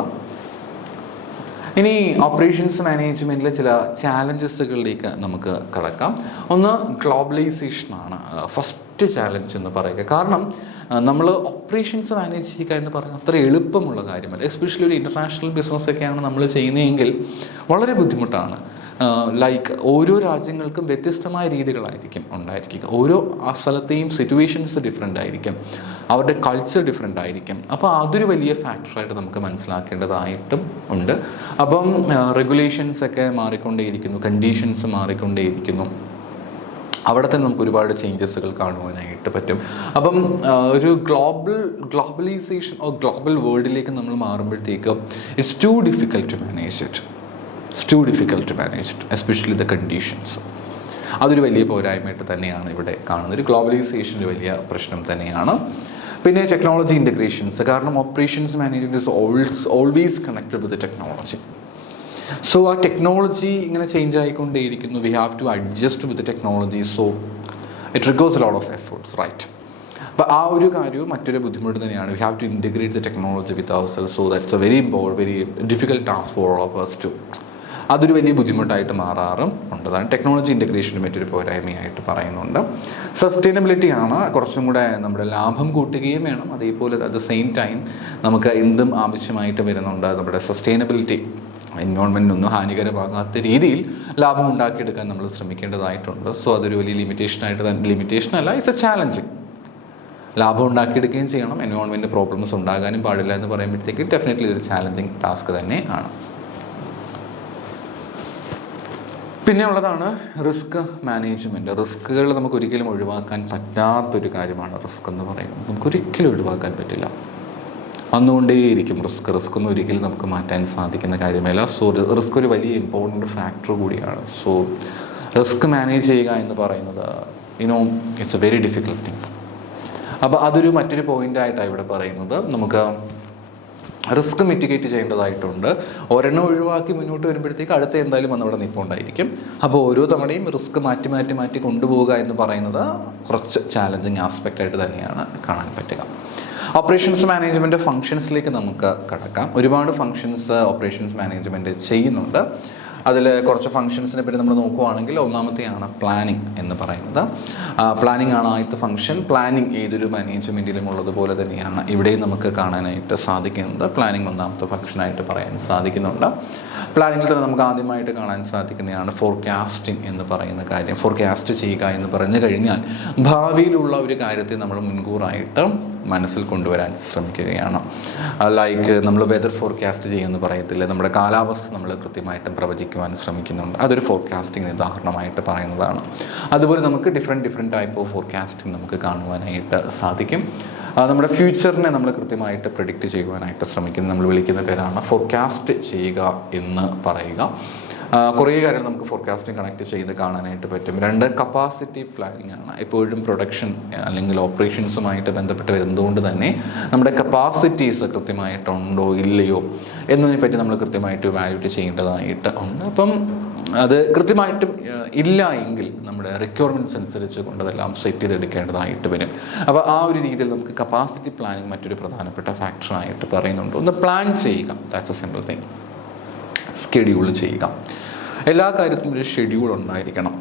ഇനി ഓപ്പറേഷൻസ് മാനേജ്മെൻറ്റിലെ ചില ചാലഞ്ചസുകളിലേക്ക് നമുക്ക് കടക്കാം. ഒന്ന് ഗ്ലോബലൈസേഷനാണ് ഫസ്റ്റ് ചാലഞ്ച് എന്ന് പറയുക. കാരണം നമ്മൾ ഓപ്പറേഷൻസ് മാനേജ് ചെയ്യുക എന്ന് പറയുന്നത് അത്ര എളുപ്പമുള്ള കാര്യമല്ല. എസ്പെഷ്യലി ഒരു ഇൻ്റർനാഷണൽ ബിസിനസ്സൊക്കെയാണ് നമ്മൾ ചെയ്യുന്നതെങ്കിൽ വളരെ ബുദ്ധിമുട്ടാണ്. ലൈക്ക് ഓരോ രാജ്യങ്ങൾക്കും വ്യത്യസ്തമായ രീതികളായിരിക്കും ഉണ്ടായിരിക്കുക. ഓരോ ആ സ്ഥലത്തെയും സിറ്റുവേഷൻസ് ഡിഫറെൻ്റ് ആയിരിക്കും, അവരുടെ കൾച്ചർ ഡിഫറെൻ്റ് ആയിരിക്കും. അപ്പോൾ അതൊരു വലിയ ഫാക്ടറായിട്ട് നമുക്ക് മനസ്സിലാക്കേണ്ടതായിട്ടും ഉണ്ട്. അപ്പം റെഗുലേഷൻസൊക്കെ മാറിക്കൊണ്ടേയിരിക്കുന്നു, കണ്ടീഷൻസ് മാറിക്കൊണ്ടേയിരിക്കുന്നു. അവിടെ തന്നെ നമുക്ക് ഒരുപാട് ചേഞ്ചസുകൾ കാണുവാനായിട്ട് പറ്റും. അപ്പം ഒരു ഗ്ലോബലൈസേഷൻ ഓർ ഗ്ലോബൽ വേൾഡിലേക്ക് നമ്മൾ മാറുമ്പോഴത്തേക്കും it's too difficult to manage it. Especially the conditions. അതൊരു വലിയ പോരായ്മയായിട്ട് തന്നെയാണ് ഇവിടെ കാണുന്നത്. ഒരു ഗ്ലോബലൈസേഷൻ ഒരു വലിയ പ്രശ്നം തന്നെയാണ്. പിന്നെ ടെക്നോളജി ഇൻ്റഗ്രേഷൻസ്, കാരണം operations management is always connected with technology. So ആ ടെക്നോളജി ഇങ്ങനെ ചേഞ്ച് ആയിക്കൊണ്ടേയിരിക്കുന്നു. We have to adjust with technology. So it requires a lot of efforts, right? അപ്പോൾ ആ ഒരു കാര്യവും മറ്റൊരു ബുദ്ധിമുട്ട് തന്നെയാണ്. We have to integrate the technology with our self. So that's a very difficult task for all of us too. അതൊരു വലിയ ബുദ്ധിമുട്ടായിട്ട് മാറാറും ഉണ്ട്. അതാണ് ടെക്നോളജി ഇൻ്റഗ്രേഷന് മറ്റൊരു പോരായ്മയായിട്ട് പറയുന്നുണ്ട്. സസ്റ്റൈനബിലിറ്റി ആണ്. കുറച്ചും കൂടെ നമ്മുടെ ലാഭം കൂട്ടുകയും വേണം, അതേപോലെ അറ്റ് ദ സെയിം ടൈം നമുക്ക് എന്തും ആവശ്യമായിട്ട് വരുന്നുണ്ട്. നമ്മുടെ സസ്റ്റൈനബിലിറ്റി എൻവയോൺമെൻറ്റിനൊന്നും ഹാനികരമാകാത്ത രീതിയിൽ ലാഭം ഉണ്ടാക്കിയെടുക്കാൻ നമ്മൾ ശ്രമിക്കേണ്ടതായിട്ടുണ്ട്. സോ അതൊരു വലിയ ലിമിറ്റേഷനല്ല, ഇറ്റ്സ് എ ചാലഞ്ചിങ്. ലാഭം ഉണ്ടാക്കിയെടുക്കുകയും ചെയ്യണം, എൻവയോൺമെൻറ്റ് പ്രോബ്ലംസ് ഉണ്ടാകാനും പാടില്ല എന്ന് പറയുമ്പോഴത്തേക്ക് ഡെഫിനറ്റ്ലി ഇതൊരു ചാലഞ്ചിങ് ടാസ്ക് തന്നെ ആണ്. പിന്നെ ഉള്ളതാണ് റിസ്ക് മാനേജ്മെൻറ്റ്. റിസ്ക്കുകൾ നമുക്ക് ഒരിക്കലും ഒഴിവാക്കാൻ പറ്റാത്തൊരു കാര്യമാണ് റിസ്ക് എന്ന് പറയുന്നത്. നമുക്കൊരിക്കലും ഒഴിവാക്കാൻ പറ്റില്ല, വന്നുകൊണ്ടേയിരിക്കും റിസ്ക് ഒന്നും ഒരിക്കലും നമുക്ക് മാറ്റാൻ സാധിക്കുന്ന കാര്യമല്ല. സോ റിസ്ക് ഒരു വലിയ ഇമ്പോർട്ടൻ്റ് ഫാക്ടർ കൂടിയാണ്. സോ റിസ്ക് മാനേജ് ചെയ്യുക എന്ന് പറയുന്നത് it's A very difficult thing. അപ്പോൾ അതൊരു മറ്റൊരു പോയിൻ്റായിട്ടാണ് ഇവിടെ പറയുന്നത്. നമുക്ക് റിസ്ക് മിറ്റിഗേറ്റ് ചെയ്യേണ്ടതായിട്ടുണ്ട്. ഒരെണ്ണം ഒഴിവാക്കി മുന്നോട്ട് വരുമ്പോഴത്തേക്ക് അടുത്ത എന്തായാലും വന്നവിടെ നിൽപ്പുണ്ടായിരിക്കും. അപ്പോൾ ഓരോ തവണയും റിസ്ക് മാറ്റി കൊണ്ടുപോവുക എന്ന് പറയുന്നത് കുറച്ച് ചാലഞ്ചിങ് ആസ്പെക്റ്റായിട്ട് തന്നെയാണ് കാണാൻ പറ്റുക. ഓപ്പറേഷൻസ് മാനേജ്മെൻറ്റ് ഫങ്ഷൻസിലേക്ക് നമുക്ക് കടക്കാം. ഒരുപാട് ഫങ്ഷൻസ് ഓപ്പറേഷൻസ് മാനേജ്മെൻറ്റ് ചെയ്യുന്നുണ്ട്. അതിൽ കുറച്ച് ഫങ്ഷൻസിനെ പറ്റി നമ്മൾ നോക്കുകയാണെങ്കിൽ ഒന്നാമത്തെയാണ് പ്ലാനിങ് എന്ന് പറയുന്നത്. പ്ലാനിങ് ആണ് ആദ്യത്തെ ഫങ്ഷൻ. പ്ലാനിങ് ഏതൊരു മാനേജ്മെൻറ്റിലും ഉള്ളതുപോലെ തന്നെയാണ് ഇവിടെയും നമുക്ക് കാണാനായിട്ട് സാധിക്കുന്നത്. പ്ലാനിങ് ഒന്നാമത്തെ ഫങ്ഷനായിട്ട് പറയാൻ സാധിക്കുന്നുണ്ട്. പ്ലാനിങ്ങിൽ തന്നെ നമുക്ക് ആദ്യമായിട്ട് കാണാൻ സാധിക്കുന്നതാണ് ഫോർകാസ്റ്റിംഗ് എന്ന് പറയുന്ന കാര്യം. ഫോർകാസ്റ്റ് ചെയ്യുക എന്ന് പറഞ്ഞു കഴിഞ്ഞാൽ ഭാവിയിലുള്ള ഒരു കാര്യത്തെ നമ്മൾ മുൻകൂറായിട്ട് മനസ്സിൽ കൊണ്ടുവരാൻ ശ്രമിക്കുകയാണ്. ലൈക്ക് നമ്മൾ വെതർ ഫോർകാസ്റ്റ് ചെയ്യുമെന്ന് പറയത്തില്ല, നമ്മുടെ കാലാവസ്ഥ നമ്മൾ കൃത്യമായിട്ടും പ്രവചിക്കുവാൻ ശ്രമിക്കുന്നുണ്ട്. അതൊരു ഫോർകാസ്റ്റിംഗ് ഉദാഹരണമായിട്ട് പറയുന്നതാണ്. അതുപോലെ നമുക്ക് ഡിഫറെൻറ്റ് ടൈപ്പ് ഓഫ് ഫോർകാസ്റ്റിംഗ് നമുക്ക് കാണുവാനായിട്ട് സാധിക്കും. നമ്മുടെ ഫ്യൂച്ചറിനെ നമ്മൾ കൃത്യമായിട്ട് പ്രെഡിക്റ്റ് ചെയ്യുവാനായിട്ട് ശ്രമിക്കുന്നത് നമ്മൾ വിളിക്കുന്ന പേരാണ് ഫോർകാസ്റ്റ് ചെയ്യുക എന്ന് പറയുക. കുറേ കാര്യങ്ങൾ നമുക്ക് ഫോർകാസ്റ്റിംഗ് കണക്ട് ചെയ്ത് കാണാനായിട്ട് പറ്റും. രണ്ട്, കപ്പാസിറ്റി പ്ലാനിങ് ആണ്. എപ്പോഴും പ്രൊഡക്ഷൻ അല്ലെങ്കിൽ ഓപ്പറേഷൻസുമായിട്ട് ബന്ധപ്പെട്ട് വരുന്നതുകൊണ്ട് തന്നെ നമ്മുടെ കപ്പാസിറ്റീസ് കൃത്യമായിട്ടുണ്ടോ ഇല്ലയോ എന്നതിനെ പറ്റി നമ്മൾ കൃത്യമായിട്ട് വാല്യൂറ്റ് ചെയ്യേണ്ടതായിട്ട് ഉണ്ട്. അപ്പം അത് കൃത്യമായിട്ടും ഇല്ല എങ്കിൽ നമ്മുടെ റിക്വയർമെൻറ്റ്സ് അനുസരിച്ച് കൊണ്ടതെല്ലാം സെറ്റ് ചെയ്തെടുക്കേണ്ടതായിട്ട് വരും. അപ്പോൾ ആ ഒരു രീതിയിൽ നമുക്ക് കപ്പാസിറ്റി പ്ലാനിങ് മറ്റൊരു പ്രധാനപ്പെട്ട ഫാക്ടറായിട്ട് പറയുന്നുണ്ട്. ഒന്ന് പ്ലാൻ ചെയ്യുക, that's a simple thing. Schedule ചെയ്യുക. എല്ലാ കാര്യത്തിനും ഒരു ഷെഡ്യൂൾ ഉണ്ടായിരിക്കണം.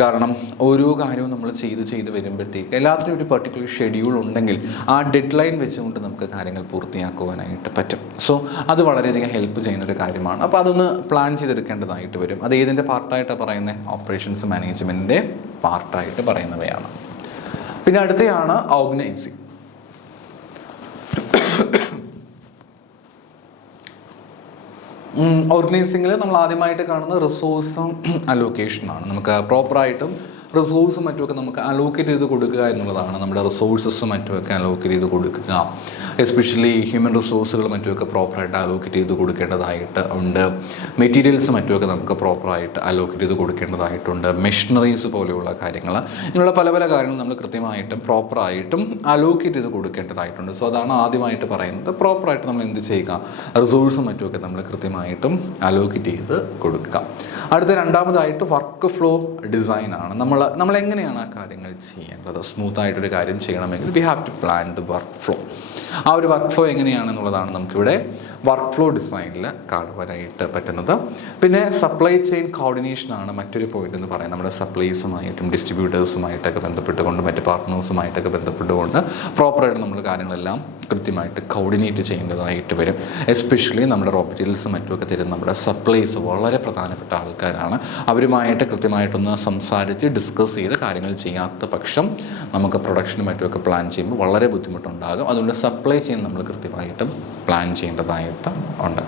കാരണം ഓരോ കാര്യവും നമ്മൾ ചെയ്ത് വരുമ്പോഴത്തേക്ക് എല്ലാത്തിനും ഒരു പർട്ടിക്കുലർ ഷെഡ്യൂൾ ഉണ്ടെങ്കിൽ ആ ഡെഡ് ലൈൻ വെച്ചുകൊണ്ട് നമുക്ക് കാര്യങ്ങൾ പൂർത്തിയാക്കുവാനായിട്ട് പറ്റും. സോ അത് വളരെയധികം ഹെൽപ്പ് ചെയ്യുന്നൊരു കാര്യമാണ്. അപ്പോൾ അതൊന്ന് പ്ലാൻ ചെയ്തെടുക്കേണ്ടതായിട്ട് വരും. അത് ഏതിൻ്റെ പാർട്ടായിട്ടാണ് പറയുന്നത്? ഓപ്പറേഷൻസ് മാനേജ്മെൻറ്റിൻ്റെ പാർട്ടായിട്ട് പറയുന്നവയാണ്. പിന്നെ അടുത്തയാണ് ഓർഗനൈസിങ്. ഓർഗനൈസിങ്ങിൽ നമ്മൾ ആദ്യമായിട്ട് കാണുന്നത് റിസോഴ്സും അലോക്കേഷനാണ്. നമുക്ക് പ്രോപ്പറായിട്ടും റിസോഴ്സും മറ്റുമൊക്കെ നമുക്ക് അലോക്കേറ്റ് ചെയ്ത് കൊടുക്കുക എന്നുള്ളതാണ്. നമ്മുടെ റിസോഴ്സസും മറ്റുമൊക്കെ അലോക്കേറ്റ് ചെയ്ത് കൊടുക്കുക, എസ്പെഷ്യലി ഹ്യൂമൻ റിസോഴ്സുകൾ മറ്റുമൊക്കെ പ്രോപ്പറായിട്ട് അലോക്കേറ്റ് ചെയ്ത് കൊടുക്കേണ്ടതായിട്ട് ഉണ്ട്. മെറ്റീരിയൽസ് മറ്റുമൊക്കെ നമുക്ക് പ്രോപ്പറായിട്ട് അലോക്കേറ്റ് ചെയ്ത് കൊടുക്കേണ്ടതായിട്ടുണ്ട്. മെഷീനറീസ് പോലെയുള്ള കാര്യങ്ങൾ, ഇങ്ങനെയുള്ള പല കാര്യങ്ങളും നമ്മൾ കൃത്യമായിട്ടും പ്രോപ്പറായിട്ടും അലോക്കേറ്റ് ചെയ്ത് കൊടുക്കേണ്ടതായിട്ടുണ്ട്. സോ അതാണ് ആദ്യമായിട്ട് പറയുന്നത്. പ്രോപ്പറായിട്ട് നമ്മൾ എന്ത് ചെയ്യുക? റിസോഴ്സും മറ്റുമൊക്കെ നമ്മൾ കൃത്യമായിട്ടും അലോക്കേറ്റ് ചെയ്ത് കൊടുക്കുക. അടുത്ത രണ്ടാമതായിട്ട് വർക്ക് ഫ്ലോ ഡിസൈനാണ്. നമ്മൾ എങ്ങനെയാണ് ആ കാര്യങ്ങൾ ചെയ്യേണ്ടത്? സ്മൂത്തായിട്ടൊരു കാര്യം ചെയ്യണമെങ്കിൽ we have to plan the workflow. ആ ഒരു വർക്ക് ഫ്ലോ എങ്ങനെയാണെന്നുള്ളതാണ് നമുക്കിവിടെ വർക്ക് ഫ്ലോ ഡിസൈനിൽ കാണുവാനായിട്ട് പറ്റുന്നത്. പിന്നെ സപ്ലൈ ചെയിൻ കോർഡിനേഷനാണ് മറ്റൊരു പോയിന്റ് എന്ന് പറയുന്നത്. നമ്മുടെ സപ്ലൈസുമായിട്ടും ഡിസ്ട്രിബ്യൂട്ടേഴ്സുമായിട്ടൊക്കെ ബന്ധപ്പെട്ടുകൊണ്ട് മറ്റ് പാർട്ട്നേഴ്സുമായിട്ടൊക്കെ ബന്ധപ്പെട്ടുകൊണ്ട് പ്രോപ്പറായിട്ട് നമ്മൾ കാര്യങ്ങളെല്ലാം കൃത്യമായിട്ട് കോർഡിനേറ്റ് ചെയ്യേണ്ടതായിട്ട് വരും. എസ്പെഷ്യലി നമ്മുടെ റോ മെറ്റീരിയൽസ് മറ്റുമൊക്കെ തരുന്ന നമ്മുടെ സപ്ലൈസ് വളരെ പ്രധാനപ്പെട്ട ആൾക്കാരാണ്. അവരുമായിട്ട് കൃത്യമായിട്ടൊന്ന് സംസാരിച്ച് ഡിസ്കസ് ചെയ്ത് കാര്യങ്ങൾ ചെയ്യാത്ത പക്ഷം നമുക്ക് പ്രൊഡക്ഷനും മറ്റുമൊക്കെ പ്ലാൻ ചെയ്യുമ്പോൾ വളരെ ബുദ്ധിമുട്ടുണ്ടാകും. അതുകൊണ്ട് സപ്ലൈ ചെയിൻ നമ്മൾ കൃത്യമായിട്ടും പ്ലാൻ ചെയ്യേണ്ടതായിട്ട് ഉണ്ട്.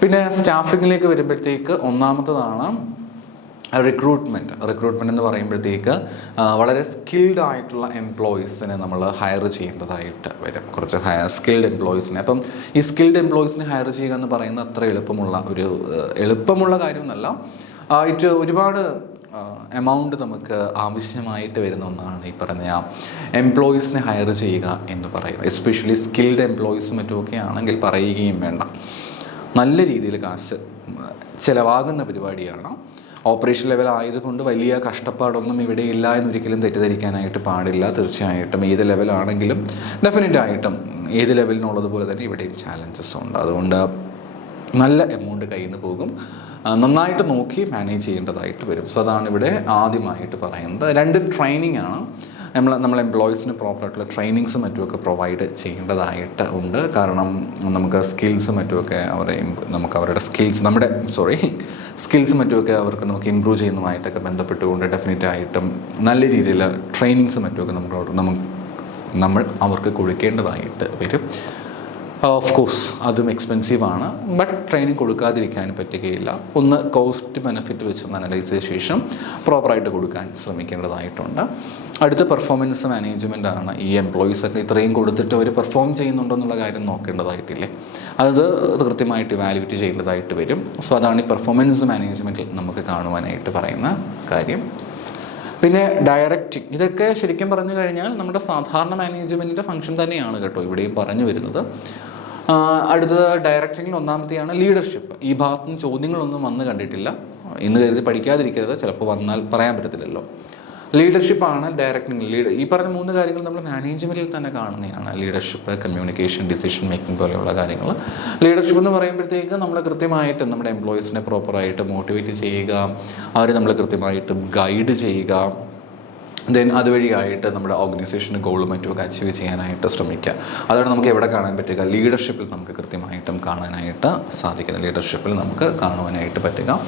പിന്നെ സ്റ്റാഫിങ്ങിലേക്ക് വരുമ്പോഴത്തേക്ക് ഒന്നാമത്തതാണ് റിക്രൂട്ട്മെൻറ്റ് എന്ന് പറയുമ്പോഴത്തേക്ക് വളരെ സ്കിൽഡ് ആയിട്ടുള്ള എംപ്ലോയീസിനെ നമ്മൾ ഹയർ ചെയ്യേണ്ടതായിട്ട് വരും. കുറച്ച് സ്കിൽഡ് എംപ്ലോയീസിനെ. അപ്പം ഈ സ്കിൽഡ് എംപ്ലോയീസിനെ ഹയർ ചെയ്യുക എന്ന് പറയുന്നത് അത്ര എളുപ്പമുള്ള കാര്യമൊന്നുമല്ല. ഒരുപാട് എമൗണ്ട് നമുക്ക് ആവശ്യമായിട്ട് വരുന്ന ഒന്നാണ് ഈ പറഞ്ഞ എംപ്ലോയീസിനെ ഹയർ ചെയ്യുക എന്ന് പറയുന്നത്. എസ്പെഷ്യലി സ്കിൽഡ് എംപ്ലോയീസ് മറ്റുമൊക്കെ ആണെങ്കിൽ പറയുകയും വേണ്ട, നല്ല രീതിയിൽ കാശ് ചിലവാകുന്ന പരിപാടിയാണ്. ഓപ്പറേഷൻ ലെവൽ ആയതുകൊണ്ട് വലിയ കഷ്ടപ്പാടൊന്നും ഇവിടെ ഇല്ല എന്നൊരിക്കലും തെറ്റിദ്ധരിക്കാനായിട്ട് പാടില്ല. തീർച്ചയായിട്ടും ഏത് ലെവലാണെങ്കിലും ഡെഫിനറ്റായിട്ടും ഏത് ലെവലിനുള്ളതുപോലെ തന്നെ ഇവിടെയും ചാലഞ്ചസ് ഉണ്ട്. അതുകൊണ്ട് നല്ല എമൗണ്ട് കയ്യിൽ നിന്ന് പോകും. നന്നായിട്ട് നോക്കി മാനേജ് ചെയ്യേണ്ടതായിട്ട് വരും. സോ അതാണ് ഇവിടെ ആദ്യമായിട്ട് പറയുന്നത്. രണ്ട്, ട്രെയിനിങ് ആണ്. നമ്മൾ എംപ്ലോയീസിന് പ്രോപ്പറായിട്ടുള്ള ട്രെയിനിങ്സ് മറ്റുമൊക്കെ പ്രൊവൈഡ് ചെയ്യേണ്ടതായിട്ട് ഉണ്ട്. കാരണം നമുക്ക് സ്കിൽസ് മറ്റുമൊക്കെ നമുക്ക് അവരുടെ സ്കിൽസ് മറ്റുമൊക്കെ അവർക്ക് നമുക്ക് ഇമ്പ്രൂവ് ചെയ്യുന്നതുമായിട്ടൊക്കെ ബന്ധപ്പെട്ടുകൊണ്ട് ഡെഫിനറ്റായിട്ടും നല്ല രീതിയിൽ ട്രെയിനിങ്സ് മറ്റുമൊക്കെ നമ്മൾ അവർക്ക് കൊടുക്കേണ്ടതായിട്ട് വരും. ഓഫ് കോഴ്സ് അതും എക്സ്പെൻസീവാണ്, ബട്ട് ട്രെയിനിങ് കൊടുക്കാതിരിക്കാൻ പറ്റുകയില്ല. ഒന്ന് കോസ്റ്റ് ബെനിഫിറ്റ് വെച്ചൊന്ന് അനലൈസ് ചെയ്ത ശേഷം പ്രോപ്പറായിട്ട് കൊടുക്കാൻ ശ്രമിക്കേണ്ടതായിട്ടുണ്ട്. അടുത്ത പെർഫോമൻസ് മാനേജ്മെൻ്റ് ആണ്. ഈ എംപ്ലോയീസൊക്കെ ഇത്രയും കൊടുത്തിട്ട് അവർ പെർഫോം ചെയ്യുന്നുണ്ടോ എന്നുള്ള കാര്യം നോക്കേണ്ടതായിട്ടില്ലേ, അത് കൃത്യമായിട്ട് ഇവാലുവേറ്റ് ചെയ്യേണ്ടതായിട്ട് വരും. സോ അതാണ് ഈ പെർഫോമൻസ് മാനേജ്മെൻറ്റിൽ നമുക്ക് കാണുവാനായിട്ട് പറയുന്ന കാര്യം. പിന്നെ ഡയറക്റ്റിംഗ്, ഇതൊക്കെ ശരിക്കും പറഞ്ഞു കഴിഞ്ഞാൽ നമ്മുടെ സാധാരണ മാനേജ്മെൻറ്റിൻ്റെ ഫംഗ്ഷൻ തന്നെയാണ് കേട്ടോ ഇവിടെയും പറഞ്ഞു വരുന്നത്. അടുത്തത് ഡയറക്റ്റിങ്ങിൽ ഒന്നാമത്തെയാണ് ലീഡർഷിപ്പ്. ഈ ഭാഗത്ത് നിന്ന് ചോദ്യങ്ങളൊന്നും വന്ന് കണ്ടിട്ടില്ല എന്ന് കരുതി പഠിക്കാതിരിക്കരുത്, ചിലപ്പോൾ വന്നാൽ പറയാൻ പറ്റത്തില്ലല്ലോ. ലീഡർഷിപ്പാണ് ഡയറക്റ്റിംഗ്. ഈ പറഞ്ഞ 3 കാര്യങ്ങൾ നമ്മൾ മാനേജ്മെൻറ്റിൽ തന്നെ കാണുന്നതാണ്. ലീഡർഷിപ്പ്, കമ്മ്യൂണിക്കേഷൻ, ഡിസിഷൻ മേക്കിംഗ് പോലെയുള്ള കാര്യങ്ങൾ. ലീഡർഷിപ്പ് എന്ന് പറയുമ്പോഴത്തേക്ക് നമ്മൾ കൃത്യമായിട്ട് നമ്മുടെ എംപ്ലോയീസിനെ പ്രോപ്പറായിട്ട് മോട്ടിവേറ്റ് ചെയ്യുക, അവരെ നമ്മൾ കൃത്യമായിട്ട് ഗൈഡ് ചെയ്യുക, ദെൻ അതുവഴിയായിട്ട് നമ്മുടെ ഓർഗനൈസേഷന് ഗോളും മറ്റുമൊക്കെ അച്ചീവ് ചെയ്യാനായിട്ട് ശ്രമിക്കുക. അതാണ് നമുക്ക് എവിടെ കാണാൻ പറ്റുക, ലീഡർഷിപ്പിൽ നമുക്ക് കൃത്യമായിട്ടും കാണാനായിട്ട് സാധിക്കുന്നത്, ലീഡർഷിപ്പിൽ നമുക്ക് കാണുവാനായിട്ട് പറ്റുക.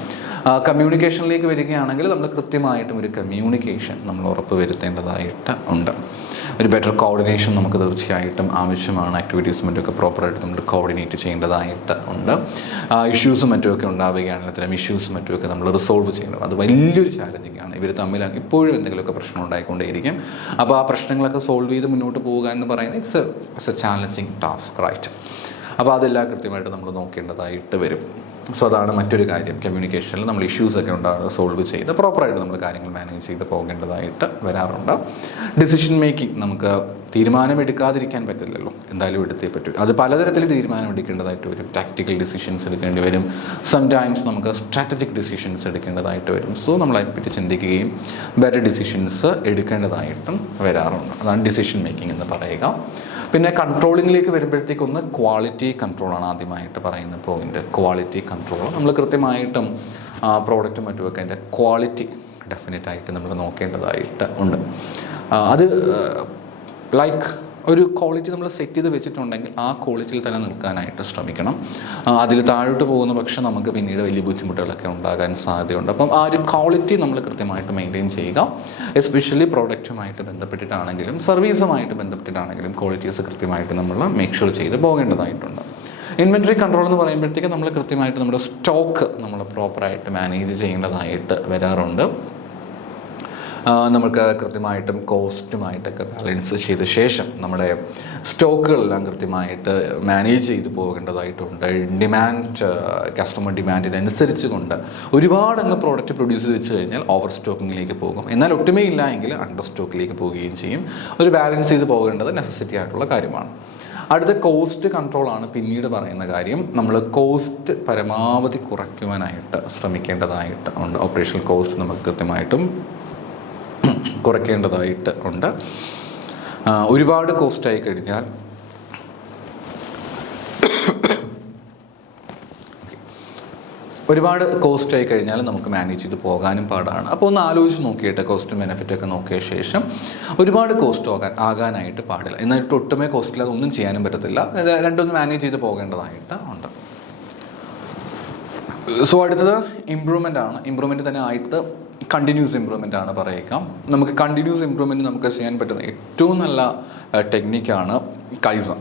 കമ്മ്യൂണിക്കേഷനിലേക്ക് വരികയാണെങ്കിൽ നമ്മൾ കൃത്യമായിട്ടും ഒരു കമ്മ്യൂണിക്കേഷൻ നമ്മൾ ഉറപ്പ് വരുത്തേണ്ടതായിട്ട് ഉണ്ട്. ഒരു ബെറ്റർ കോർഡിനേഷൻ നമുക്ക് തീർച്ചയായിട്ടും ആവശ്യമാണ്. ആക്ടിവിറ്റീസും മറ്റുമൊക്കെ പ്രോപ്പറായിട്ട് നമ്മൾ കോർഡിനേറ്റ് ചെയ്യേണ്ടതായിട്ട് ഉണ്ട്. ഇഷ്യൂസും മറ്റുമൊക്കെ ഉണ്ടാവുകയാണെങ്കിൽ അത്തരം ഇഷ്യൂസും മറ്റുമൊക്കെ നമ്മൾ റിസോൾവ് ചെയ്യണം. അത് വലിയൊരു ചാലഞ്ചിങ് ആണ്. ഇവർ തമ്മിൽ ഇപ്പോഴും എന്തെങ്കിലുമൊക്കെ പ്രശ്നം ഉണ്ടായിക്കൊണ്ടേയിരിക്കും. അപ്പോൾ ആ പ്രശ്നങ്ങളൊക്കെ സോൾവ് ചെയ്ത് മുന്നോട്ട് പോവുക എന്ന് പറയുന്നത് it's a challenging task, right? അപ്പോൾ അതെല്ലാം കൃത്യമായിട്ട് നമ്മൾ നോക്കേണ്ടതായിട്ട് വരും. സോ അതാണ് മറ്റൊരു കാര്യം. കമ്മ്യൂണിക്കേഷനിൽ നമ്മൾ ഇഷ്യൂസൊക്കെ ഉണ്ടാകുന്നത് സോൾവ് ചെയ്ത് പ്രോപ്പറായിട്ട് നമ്മൾ കാര്യങ്ങൾ മാനേജ് ചെയ്ത് പോകേണ്ടതായിട്ട് വരാറുണ്ട്. ഡിസിഷൻ മേക്കിംഗ്, നമുക്ക് തീരുമാനമെടുക്കാതിരിക്കാൻ പറ്റില്ലല്ലോ, എന്തായാലും എടുത്തേ പറ്റും. അത് പലതരത്തിൽ തീരുമാനമെടുക്കേണ്ടതായിട്ട് വരും. ടാക്ടിക്കൽ ഡിസിഷൻസ് എടുക്കേണ്ടി വരും, സംടൈംസ് നമുക്ക് സ്ട്രാറ്റജിക് ഡിസിഷൻസ് എടുക്കേണ്ടതായിട്ട് വരും. സോ നമ്മൾ അതിനെപ്പറ്റി ചിന്തിക്കുകയും ബെറ്റർ ഡിസിഷൻസ് എടുക്കേണ്ടതായിട്ടും വരാറുണ്ട്. അതാണ് ഡിസിഷൻ മേക്കിംഗ് എന്ന് പറയുക. പിന്നെ കൺട്രോളിങ്ങിലേക്ക് വരുമ്പോഴത്തേക്ക് ഒന്ന് ക്വാളിറ്റി കൺട്രോളാണ് ആദ്യമായിട്ട് പറയുന്ന പോയിന്റ്. ക്വാളിറ്റി കൺട്രോൾ നമ്മൾ കൃത്യമായിട്ടും പ്രോഡക്റ്റും മറ്റുമൊക്കെ അതിൻ്റെ ക്വാളിറ്റി ഡെഫിനറ്റായിട്ട് നമ്മൾ നോക്കേണ്ടതായിട്ട് ഉണ്ട്. അത് ലൈക്ക് ഒരു ക്വാളിറ്റി നമ്മൾ സെറ്റ് ചെയ്ത് വെച്ചിട്ടുണ്ടെങ്കിൽ ആ ക്വാളിറ്റിയിൽ തന്നെ നിൽക്കാനായിട്ട് ശ്രമിക്കണം. അതിൽ താഴോട്ട് പോകുന്ന പക്ഷം നമുക്ക് പിന്നീട് വലിയ ബുദ്ധിമുട്ടുകളൊക്കെ ഉണ്ടാകാൻ സാധ്യതയുണ്ട്. അപ്പം ആ ഒരു ക്വാളിറ്റി നമ്മൾ കൃത്യമായിട്ട് മെയിൻറ്റെയിൻ ചെയ്യുക. എസ്പെഷ്യലി പ്രോഡക്റ്റുമായിട്ട് ബന്ധപ്പെട്ടിട്ടാണെങ്കിലും സർവീസുമായിട്ട് ബന്ധപ്പെട്ടിട്ടാണെങ്കിലും ക്വാളിറ്റീസ് കൃത്യമായിട്ട് നമ്മൾ മേക്ക് ഷുവർ ചെയ്ത് പോകേണ്ടതായിട്ടുണ്ട്. ഇൻവെൻറ്ററി കൺട്രോൾ എന്ന് പറയുമ്പോഴത്തേക്ക് നമ്മൾ കൃത്യമായിട്ട് നമ്മുടെ സ്റ്റോക്ക് നമ്മൾ പ്രോപ്പറായിട്ട് മാനേജ് ചെയ്യേണ്ടതായിട്ട് വരാറുണ്ട്. നമുക്ക് കൃത്യമായിട്ടും കോസ്റ്റുമായിട്ടൊക്കെ ബാലൻസ് ചെയ്ത ശേഷം നമ്മുടെ സ്റ്റോക്കുകളെല്ലാം കൃത്യമായിട്ട് മാനേജ് ചെയ്ത് പോകേണ്ടതായിട്ടുണ്ട്. കസ്റ്റമർ ഡിമാൻഡിനനുസരിച്ച് കൊണ്ട് ഒരുപാട് അങ്ങ് പ്രോഡക്റ്റ് പ്രൊഡ്യൂസ് ചെയ്ത് വെച്ച് കഴിഞ്ഞാൽ ഓവർ സ്റ്റോക്കിങ്ങിലേക്ക് പോകും. എന്നാൽ ഒട്ടുമേ ഇല്ല എങ്കിൽ അണ്ടർ സ്റ്റോക്കിലേക്ക് പോവുകയും ചെയ്യും. ഒരു ബാലൻസ് ചെയ്ത് പോകേണ്ടത് നെസസിറ്റി ആയിട്ടുള്ള കാര്യമാണ്. അടുത്ത കോസ്റ്റ് കൺട്രോളാണ് പിന്നീട് പറയുന്ന കാര്യം. നമ്മൾ കോസ്റ്റ് പരമാവധി കുറയ്ക്കുവാനായിട്ട് ശ്രമിക്കേണ്ടതായിട്ട് ഉണ്ട്. ഓപ്പറേഷണൽ കോസ്റ്റ് നമുക്ക് കൃത്യമായിട്ടും കുറയ്ക്കേണ്ടതായിട്ട് ഉണ്ട്. ഒരുപാട് കോസ്റ്റായി കഴിഞ്ഞാൽ നമുക്ക് മാനേജ് ചെയ്ത് പോകാനും പാടാണ്. അപ്പോൾ ഒന്ന് ആലോചിച്ച് നോക്കിയിട്ട് കോസ്റ്റും ബെനിഫിറ്റൊക്കെ നോക്കിയ ശേഷം ഒരുപാട് കോസ്റ്റ് ആകാനായിട്ട് പാടില്ല. എന്നിട്ട് ഒട്ടുമേ കോസ്റ്റില്ലാതെ ഒന്നും ചെയ്യാനും പറ്റത്തില്ല. രണ്ടൊന്ന് മാനേജ് ചെയ്ത് പോകേണ്ടതായിട്ട് ഉണ്ട്. സോ അടുത്തത് ഇമ്പ്രൂവ്മെൻ്റ് ആണ്. ഇമ്പ്രൂവ്മെൻറ്റ് തന്നെ ആയിട്ട് കണ്ടിന്യൂസ് ഇമ്പ്രൂവ്മെൻ്റ് ആണ് പറയുക. നമുക്ക് കണ്ടിന്യൂസ് ഇമ്പ്രൂവ്മെൻറ്റ് നമുക്ക് ചെയ്യാൻ പറ്റുന്ന ഏറ്റവും നല്ല ടെക്നിക്കാണ് കൈസൺ.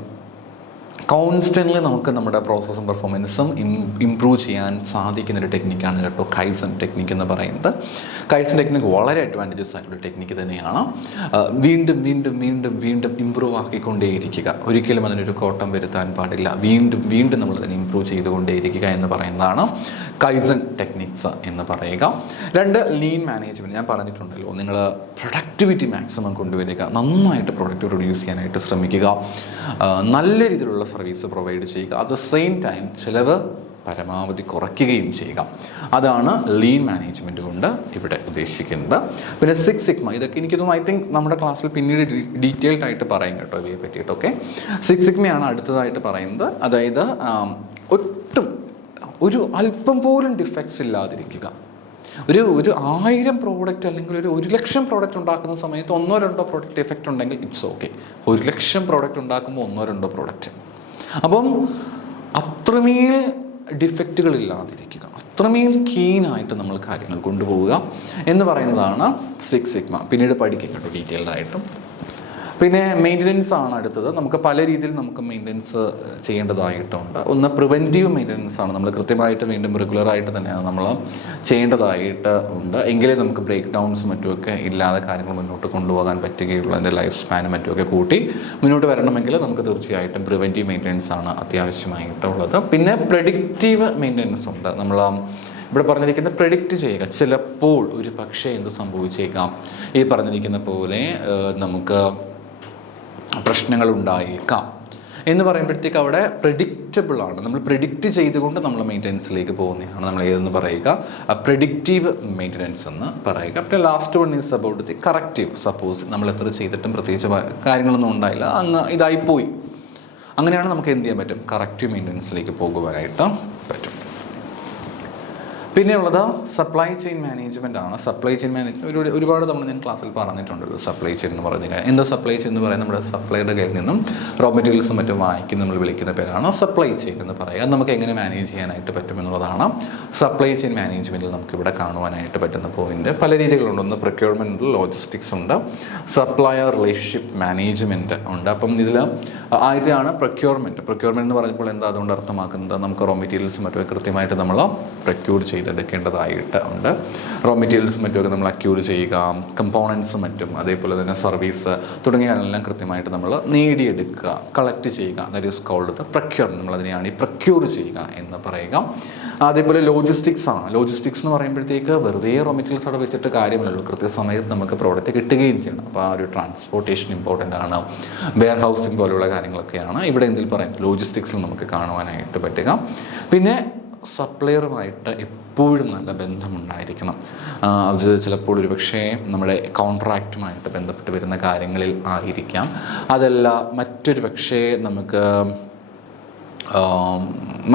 കോൺസ്റ്റൻ്റ്ലി നമുക്ക് നമ്മുടെ പ്രോസസ്സും പെർഫോമൻസും ഇമ്പ്രൂവ് ചെയ്യാൻ സാധിക്കുന്നൊരു ടെക്നിക്കാണ് കേട്ടോ കൈസൺ ടെക്നിക്ക് എന്ന് പറയുന്നത്. കൈസൺ ടെക്നിക്ക് വളരെ അഡ്വാൻറ്റേജസ് ആയിട്ടുള്ള ടെക്നിക്ക് തന്നെയാണ്. വീണ്ടും വീണ്ടും വീണ്ടും വീണ്ടും ഇമ്പ്രൂവ് ആക്കിക്കൊണ്ടേയിരിക്കുക, ഒരിക്കലും അതിനൊരു കോട്ടം വരുത്താൻ പാടില്ല. വീണ്ടും വീണ്ടും നമ്മളതിനെ ഇമ്പ്രൂവ് ചെയ്തുകൊണ്ടേയിരിക്കുക എന്ന് പറയുന്നതാണ് കൈസൺ ടെക്നിക്സ് എന്ന് പറയുക. 2 ലീൻ മാനേജ്മെൻറ്റ്. ഞാൻ പറഞ്ഞിട്ടുണ്ടല്ലോ, നിങ്ങൾ പ്രൊഡക്ടിവിറ്റി മാക്സിമം കൊണ്ടുവരിക, നന്നായിട്ട് പ്രൊഡക്റ്റ് പ്രൊഡ്യൂസ് ചെയ്യാനായിട്ട് ശ്രമിക്കുക, നല്ല രീതിയിലുള്ള സർവീസ് പ്രൊവൈഡ് ചെയ്യുക, അറ്റ് ദ സെയിം ടൈം ചിലവ് പരമാവധി കുറയ്ക്കുകയും ചെയ്യുക. അതാണ് ലീൻ മാനേജ്മെൻറ്റ് കൊണ്ട് ഇവിടെ ഉദ്ദേശിക്കുന്നത്. പിന്നെ 6 സിഗ്മ, ഇതൊക്കെ എനിക്ക് തോന്നുന്നു ഐ തിങ്ക് നമ്മുടെ ക്ലാസ്സിൽ പിന്നീട് ഡീറ്റെയിൽഡ് ആയിട്ട് പറയും കേട്ടോ ഇവയെ പറ്റിയിട്ടൊക്കെ. 6 സിഗ്മയാണ് അടുത്തതായിട്ട് പറയുന്നത്. അതായത് ഒട്ടും ഒരു അല്പം പോലും ഡിഫക്ട്സ് ഇല്ലാതിരിക്കുക. ഒരു 1000 പ്രോഡക്റ്റ് അല്ലെങ്കിൽ ഒരു 1,00,000 പ്രോഡക്റ്റ് ഉണ്ടാക്കുന്ന സമയത്ത് 1-2 പ്രോഡക്റ്റ് എഫക്റ്റ് ഉണ്ടെങ്കിൽ ഇറ്റ്സ് ഓക്കെ. 1,00,000 പ്രോഡക്റ്റ് ഉണ്ടാക്കുമ്പോൾ 1-2 പ്രോഡക്റ്റ്. അപ്പം അത്രമേൽ ഡിഫക്റ്റുകളില്ലാതിരിക്കുക, അത്രമേൽ കീനായിട്ട് നമ്മൾ കാര്യങ്ങൾ കൊണ്ടുപോവുക എന്ന് പറയുന്നതാണ് 6 സിഗ്മ. പിന്നീട് പഠിക്കും കേട്ടോ ഡീറ്റെയിൽഡായിട്ടും. പിന്നെ മെയിൻ്റനൻസ് ആണ് അടുത്തത്. നമുക്ക് പല രീതിയിൽ നമുക്ക് മെയിൻ്റനൻസ് ചെയ്യേണ്ടതായിട്ടുണ്ട്. ഒന്ന് പ്രിവെൻറ്റീവ് മെയിൻ്റനൻസ് ആണ്, നമ്മൾ കൃത്യമായിട്ട് വീണ്ടും റെഗുലറായിട്ട് തന്നെയാണ് നമ്മൾ ചെയ്യേണ്ടതായിട്ട് ഉണ്ട്. എങ്കിലേ നമുക്ക് ബ്രേക്ക് ഡൗൺസ് മറ്റുമൊക്കെ ഇല്ലാതെ കാര്യങ്ങൾ മുന്നോട്ട് കൊണ്ടുപോകാൻ പറ്റുകയുള്ളൂ. അതിൻ്റെ ലൈഫ് സ്പാനും മറ്റുമൊക്കെ കൂട്ടി മുന്നോട്ട് വരണമെങ്കിൽ നമുക്ക് തീർച്ചയായിട്ടും പ്രിവെൻറ്റീവ് മെയിൻ്റനൻസ് ആണ് അത്യാവശ്യമായിട്ടുള്ളത്. പിന്നെ പ്രെഡിക്റ്റീവ് മെയിൻ്റനൻസ് ഉണ്ട്. നമ്മൾ ഇവിടെ പറഞ്ഞിരിക്കുന്നത് പ്രെഡിക്റ്റ് ചെയ്യുക, ചിലപ്പോൾ ഒരു പക്ഷേ എന്ത് സംഭവിച്ചേക്കാം, ഈ പറഞ്ഞിരിക്കുന്ന പോലെ നമുക്ക് പ്രശ്നങ്ങൾ ഉണ്ടായേക്കാം എന്ന് പറയുമ്പോഴത്തേക്ക് അവിടെ പ്രെഡിക്റ്റബിൾ ആണ്. നമ്മൾ പ്രെഡിക്റ്റ് ചെയ്തുകൊണ്ട് നമ്മൾ മെയിൻ്റനൻസിലേക്ക് പോകുന്നതാണ് നമ്മൾ ഏതെന്ന് പറയുക, പ്രെഡിക്റ്റീവ് മെയിൻ്റനൻസ് എന്ന് പറയുക. പിന്നെ last one is about the corrective. Suppose നമ്മൾ എത്ര ചെയ്തിട്ടും പ്രത്യേകിച്ച് കാര്യങ്ങളൊന്നും ഉണ്ടായില്ല, അങ്ങ് ഇതായിപ്പോയി, അങ്ങനെയാണ് നമുക്ക് എന്ത് ചെയ്യാൻ പറ്റും, കറക്റ്റീവ് മെയിൻ്റനൻസിലേക്ക് പോകുവാനായിട്ട് പറ്റും. പിന്നെയുള്ളത് സപ്ലൈ ചെയിൻ മാനേജ്മെൻ്റ് ആണ്. സപ്ലൈ ചെയിൻ മാനേജ്മെൻറ്റ് ഒരുപാട് തവണ ഞാൻ ക്ലാസ്സിൽ പറഞ്ഞിട്ടുണ്ടല്ലോ. സപ്ലൈ ചെയിൻ എന്ന് പറഞ്ഞു കഴിഞ്ഞാൽ എന്താ സപ്ലൈ ചെയിൻ എന്ന് പറയുന്നത്, നമ്മുടെ സപ്ലൈയുടെ കയ്യിൽ നിന്നും റോ മെറ്റീരിയൽസും മറ്റും വാങ്ങിക്കുന്ന നമ്മൾ വിളിക്കുന്ന പേരാണ് സപ്ലൈ ചെയിൻ എന്ന് പറയുക. അത് നമുക്ക് എങ്ങനെ മാനേജ് ചെയ്യാനായിട്ട് പറ്റുമെന്നുള്ളതാണ് സപ്ലൈ ചെയിൻ മാനേജ്മെൻറ്റിൽ നമുക്കിവിടെ കാണുവാനായിട്ട് പറ്റുന്ന പോയിന്റ്. പല രീതികളുണ്ട്. ഒന്ന് പ്രൊക്യൂർമെൻ്റ് ഉണ്ട്, ലോജിസ്റ്റിക്സ് ഉണ്ട്, സപ്ലയർ റിലേഷൻഷിപ്പ് മാനേജ്മെൻറ്റ് ഉണ്ട്. അപ്പം ഇതിൽ ആദ്യത്തെയാണ് പ്രൊക്യൂർമെൻറ്റ്. പ്രൊക്യൂർമെൻറ്റ് എന്ന് പറഞ്ഞപ്പോൾ എന്താ അതുകൊണ്ട് അർത്ഥമാക്കുന്നത്, നമുക്ക് റോ മെറ്റീരിയൽസും മറ്റും കൃത്യമായിട്ട് നമ്മൾ പ്രൊക്യൂർ ചെയ്തെടുക്കേണ്ടതായിട്ട് ഉണ്ട്. റോ മെറ്റീരിയൽസ് മറ്റുമൊക്കെ നമ്മൾ അക്യൂർ ചെയ്യുക, കമ്പോണൻസ് മറ്റും അതേപോലെ തന്നെ സർവീസ് തുടങ്ങിയവയെല്ലാം കൃത്യമായിട്ട് നമ്മൾ നേടിയെടുക്കുക, കളക്ട് ചെയ്യുക. That is called the procurement. നമ്മളതിനെയാണ് ഈ പ്രൊക്യൂർ ചെയ്യുക എന്ന് പറയുക. അതേപോലെ ലോജിസ്റ്റിക്സ് ആണ്. ലോജിസ്റ്റിക്സ് എന്ന് പറയുമ്പോഴത്തേക്ക് വെറുതെ റോ മെറ്റീരിയൽസ് അവിടെ വെച്ചിട്ട് കാര്യമില്ലല്ലോ, കൃത്യസമയത്ത് നമുക്ക് പ്രോഡക്റ്റ് കിട്ടുകയും ചെയ്യണം. അപ്പോൾ ആ ഒരു ട്രാൻസ്പോർട്ടേഷൻ ഇമ്പോർട്ടൻ്റ് ആണ്. വെയർ ഹൗസിംഗ് പോലുള്ള കാര്യങ്ങളൊക്കെയാണ് ഇവിടെ എന്തിൽ പറയും, ലോജിസ്റ്റിക്സിൽ നമുക്ക് കാണുവാനായിട്ട് പറ്റുക. പിന്നെ സപ്ലയറുമായിട്ട് എപ്പോഴും നല്ല ബന്ധമുണ്ടായിരിക്കണം. അത് ചിലപ്പോൾ ഒരു പക്ഷേ നമ്മുടെ കോൺട്രാക്റ്റുമായിട്ട് ബന്ധപ്പെട്ട് വരുന്ന കാര്യങ്ങളിൽ ആയിരിക്കാം, അതല്ല മറ്റൊരു പക്ഷേ നമുക്ക്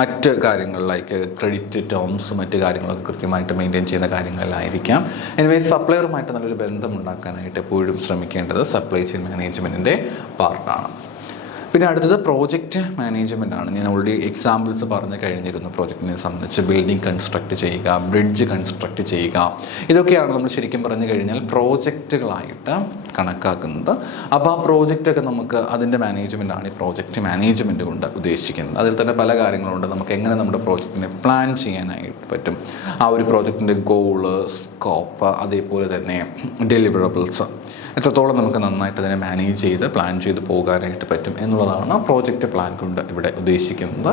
മറ്റ് കാര്യങ്ങൾ ലൈക്ക് ക്രെഡിറ്റ് ടേംസ് മറ്റ് കാര്യങ്ങളൊക്കെ കൃത്യമായിട്ട് മെയിൻറ്റെയിൻ ചെയ്യുന്ന കാര്യങ്ങളിലായിരിക്കാം. എനിവേ സപ്ലയറുമായിട്ട് നല്ലൊരു ബന്ധം ഉണ്ടാക്കാനായിട്ട് എപ്പോഴും ശ്രമിക്കേണ്ടത് സപ്ലൈ ചെയിൻ മാനേജ്മെൻറ്റിൻ്റെ പാർട്ടാണ്. പിന്നെ അടുത്തത് പ്രോജക്റ്റ് മാനേജ്മെൻ്റ് ആണ്. ഞാൻ ഓൾറെഡി എക്സാമ്പിൾസ് പറഞ്ഞു കഴിഞ്ഞിരുന്നു പ്രോജക്റ്റിനെ സംബന്ധിച്ച്. ബിൽഡിംഗ് കൺസ്ട്രക്റ്റ് ചെയ്യുക, ബ്രിഡ്ജ് കൺസ്ട്രക്റ്റ് ചെയ്യുക, ഇതൊക്കെയാണ് നമ്മൾ ശരിക്കും പറഞ്ഞു കഴിഞ്ഞാൽ പ്രോജക്റ്റുകളായിട്ട് കണക്കാക്കുന്നത്. അപ്പോൾ ആ പ്രോജക്റ്റൊക്കെ നമുക്ക് അതിൻ്റെ മാനേജ്മെൻറ്റാണ് ഈ പ്രോജക്റ്റ് മാനേജ്മെൻറ്റ് കൊണ്ട് ഉദ്ദേശിക്കുന്നത്. അതിൽ തന്നെ പല കാര്യങ്ങളുണ്ട്. നമുക്ക് എങ്ങനെ നമ്മുടെ പ്രോജക്റ്റിനെ പ്ലാൻ ചെയ്യാനായിട്ട് പറ്റും, ആ ഒരു പ്രോജക്റ്റിൻ്റെ ഗോള്, സ്കോപ്പ്, അതേപോലെ തന്നെ ഡെലിവറബിൾസ് എത്രത്തോളം നമുക്ക് നന്നായിട്ട് അതിനെ മാനേജ് ചെയ്ത് പ്ലാൻ ചെയ്ത് പോകാനായിട്ട് പറ്റും എന്നുള്ളതാണ് പ്രോജക്റ്റ് പ്ലാൻ കൊണ്ട് ഇവിടെ ഉദ്ദേശിക്കുന്നത്.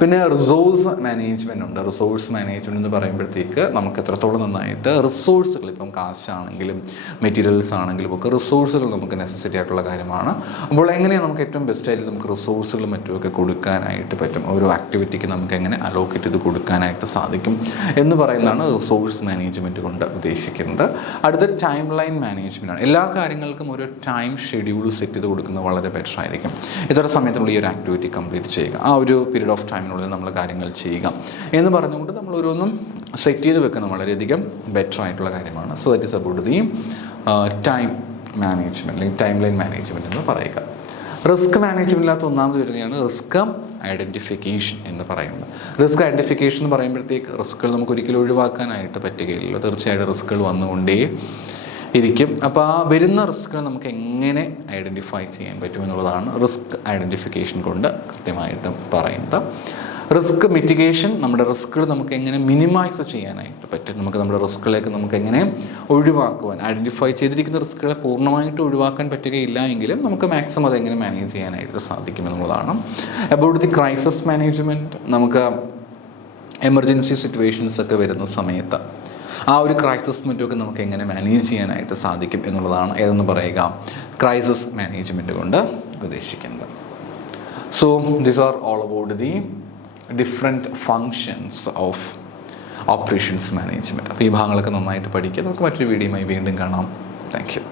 പിന്നെ റിസോഴ്സ് മാനേജ്മെൻ്റ് ഉണ്ട്. റിസോഴ്സ് മാനേജ്മെൻറ്റ് എന്ന് പറയുമ്പോഴത്തേക്ക് നമുക്ക് എത്രത്തോളം നന്നായിട്ട് റിസോഴ്സുകൾ, ഇപ്പം കാശാണെങ്കിലും മെറ്റീരിയൽസ് ആണെങ്കിലും ഒക്കെ റിസോഴ്സുകൾ നമുക്ക് നെസസറി ആയിട്ടുള്ള കാര്യമാണ്. അപ്പോൾ എങ്ങനെയാണ് നമുക്ക് ഏറ്റവും ബെസ്റ്റായിട്ട് നമുക്ക് റിസോഴ്സുകൾ മറ്റുമൊക്കെ കൊടുക്കാനായിട്ട് പറ്റും, ഓരോ ആക്ടിവിറ്റിക്ക് നമുക്ക് എങ്ങനെ അലോക്കേറ്റ് ചെയ്ത് കൊടുക്കാനായിട്ട് സാധിക്കും എന്ന് പറയുന്നതാണ് റിസോഴ്സ് മാനേജ്മെൻറ്റ് കൊണ്ട് ഉദ്ദേശിക്കുന്നത്. അടുത്ത ടൈം ലൈൻ മാനേജ്മെൻ്റ് ആണ്. എല്ലാ കാര്യങ്ങൾക്കും ഒരു ടൈം ഷെഡ്യൂൾ സെറ്റ് ചെയ്ത് കൊടുക്കുന്നത് വളരെ ബെറ്റർ ആയിരിക്കും. ഇത്ര സമയത്ത് നമ്മൾ ഈ ഒരു ആക്ടിവിറ്റി കംപ്ലീറ്റ് ചെയ്യുക, ആ ഒരു പീരീഡ് ഓഫ് ടൈമിനുള്ളിൽ നമ്മൾ കാര്യങ്ങൾ ചെയ്യുക എന്ന് പറഞ്ഞുകൊണ്ട് നമ്മൾ ഓരോന്നും സെറ്റ് ചെയ്ത് വെക്കുന്നത് വളരെയധികം ബെറ്റർ ആയിട്ടുള്ള കാര്യമാണ്. So that is about the time management അല്ലെങ്കിൽ ടൈം ലൈൻ മാനേജ്മെൻറ്റ് എന്ന് പറയുക. റിസ്ക് മാനേജ്മെൻറ്റിനകത്ത് ഒന്നാമത് വരുന്നതാണ് റിസ്ക് ഐഡൻറ്റിഫിക്കേഷൻ എന്ന് പറയുന്നത്. റിസ്ക് ഐഡൻറ്റിഫിക്കേഷൻ എന്ന് പറയുമ്പോഴത്തേക്ക് റിസ്ക്കുകൾ നമുക്ക് ഒരിക്കലും ഒഴിവാക്കാനായിട്ട് പറ്റുകയില്ല. തീർച്ചയായിട്ടും റിസ്ക്കുകൾ വന്നുകൊണ്ടേ ഇരിക്കും. അപ്പോൾ ആ വരുന്ന റിസ്ക്കുകൾ നമുക്ക് എങ്ങനെ ഐഡൻറ്റിഫൈ ചെയ്യാൻ പറ്റുമെന്നുള്ളതാണ് റിസ്ക് ഐഡൻറ്റിഫിക്കേഷൻ കൊണ്ട് കൃത്യമായിട്ടും പറയുന്നത്. റിസ്ക് മിറ്റിഗേഷൻ, നമ്മുടെ റിസ്ക്കുകൾ നമുക്ക് എങ്ങനെ മിനിമൈസ് ചെയ്യാനായിട്ട് പറ്റും, നമുക്ക് നമ്മുടെ റിസ്ക്കുകളേക്ക് നമുക്ക് എങ്ങനെ ഒഴിവാക്കുവാൻ, ഐഡൻറ്റിഫൈ ചെയ്തിരിക്കുന്ന റിസ്ക്കുകളെ പൂർണ്ണമായിട്ട് ഒഴിവാക്കാൻ പറ്റുകയില്ല എങ്കിലും നമുക്ക് മാക്സിമം അതെങ്ങനെ മാനേജ് ചെയ്യാനായിട്ട് സാധിക്കും എന്നുള്ളതാണ്. അബൌട്ട് ദി ക്രൈസിസ് മാനേജ്മെൻറ്റ്, നമുക്ക് എമർജൻസി സിറ്റുവേഷൻസ് ഒക്കെ വരുന്ന സമയത്ത് ആ ഒരു ക്രൈസിസ് മറ്റുമൊക്കെ നമുക്ക് എങ്ങനെ മാനേജ് ചെയ്യാനായിട്ട് സാധിക്കും എന്നുള്ളതാണ് ഏതെന്ന് പറയുക, ക്രൈസിസ് മാനേജ്മെൻറ്റ് കൊണ്ട് ഉദ്ദേശിക്കുന്നത്. So these are all about the different functions of operations management. അപ്പോൾ ഈ ഭാഗങ്ങളൊക്കെ നന്നായിട്ട് പഠിക്കുക. നമുക്ക് മറ്റൊരു വീഡിയോയുമായി വീണ്ടും കാണാം. Thank you.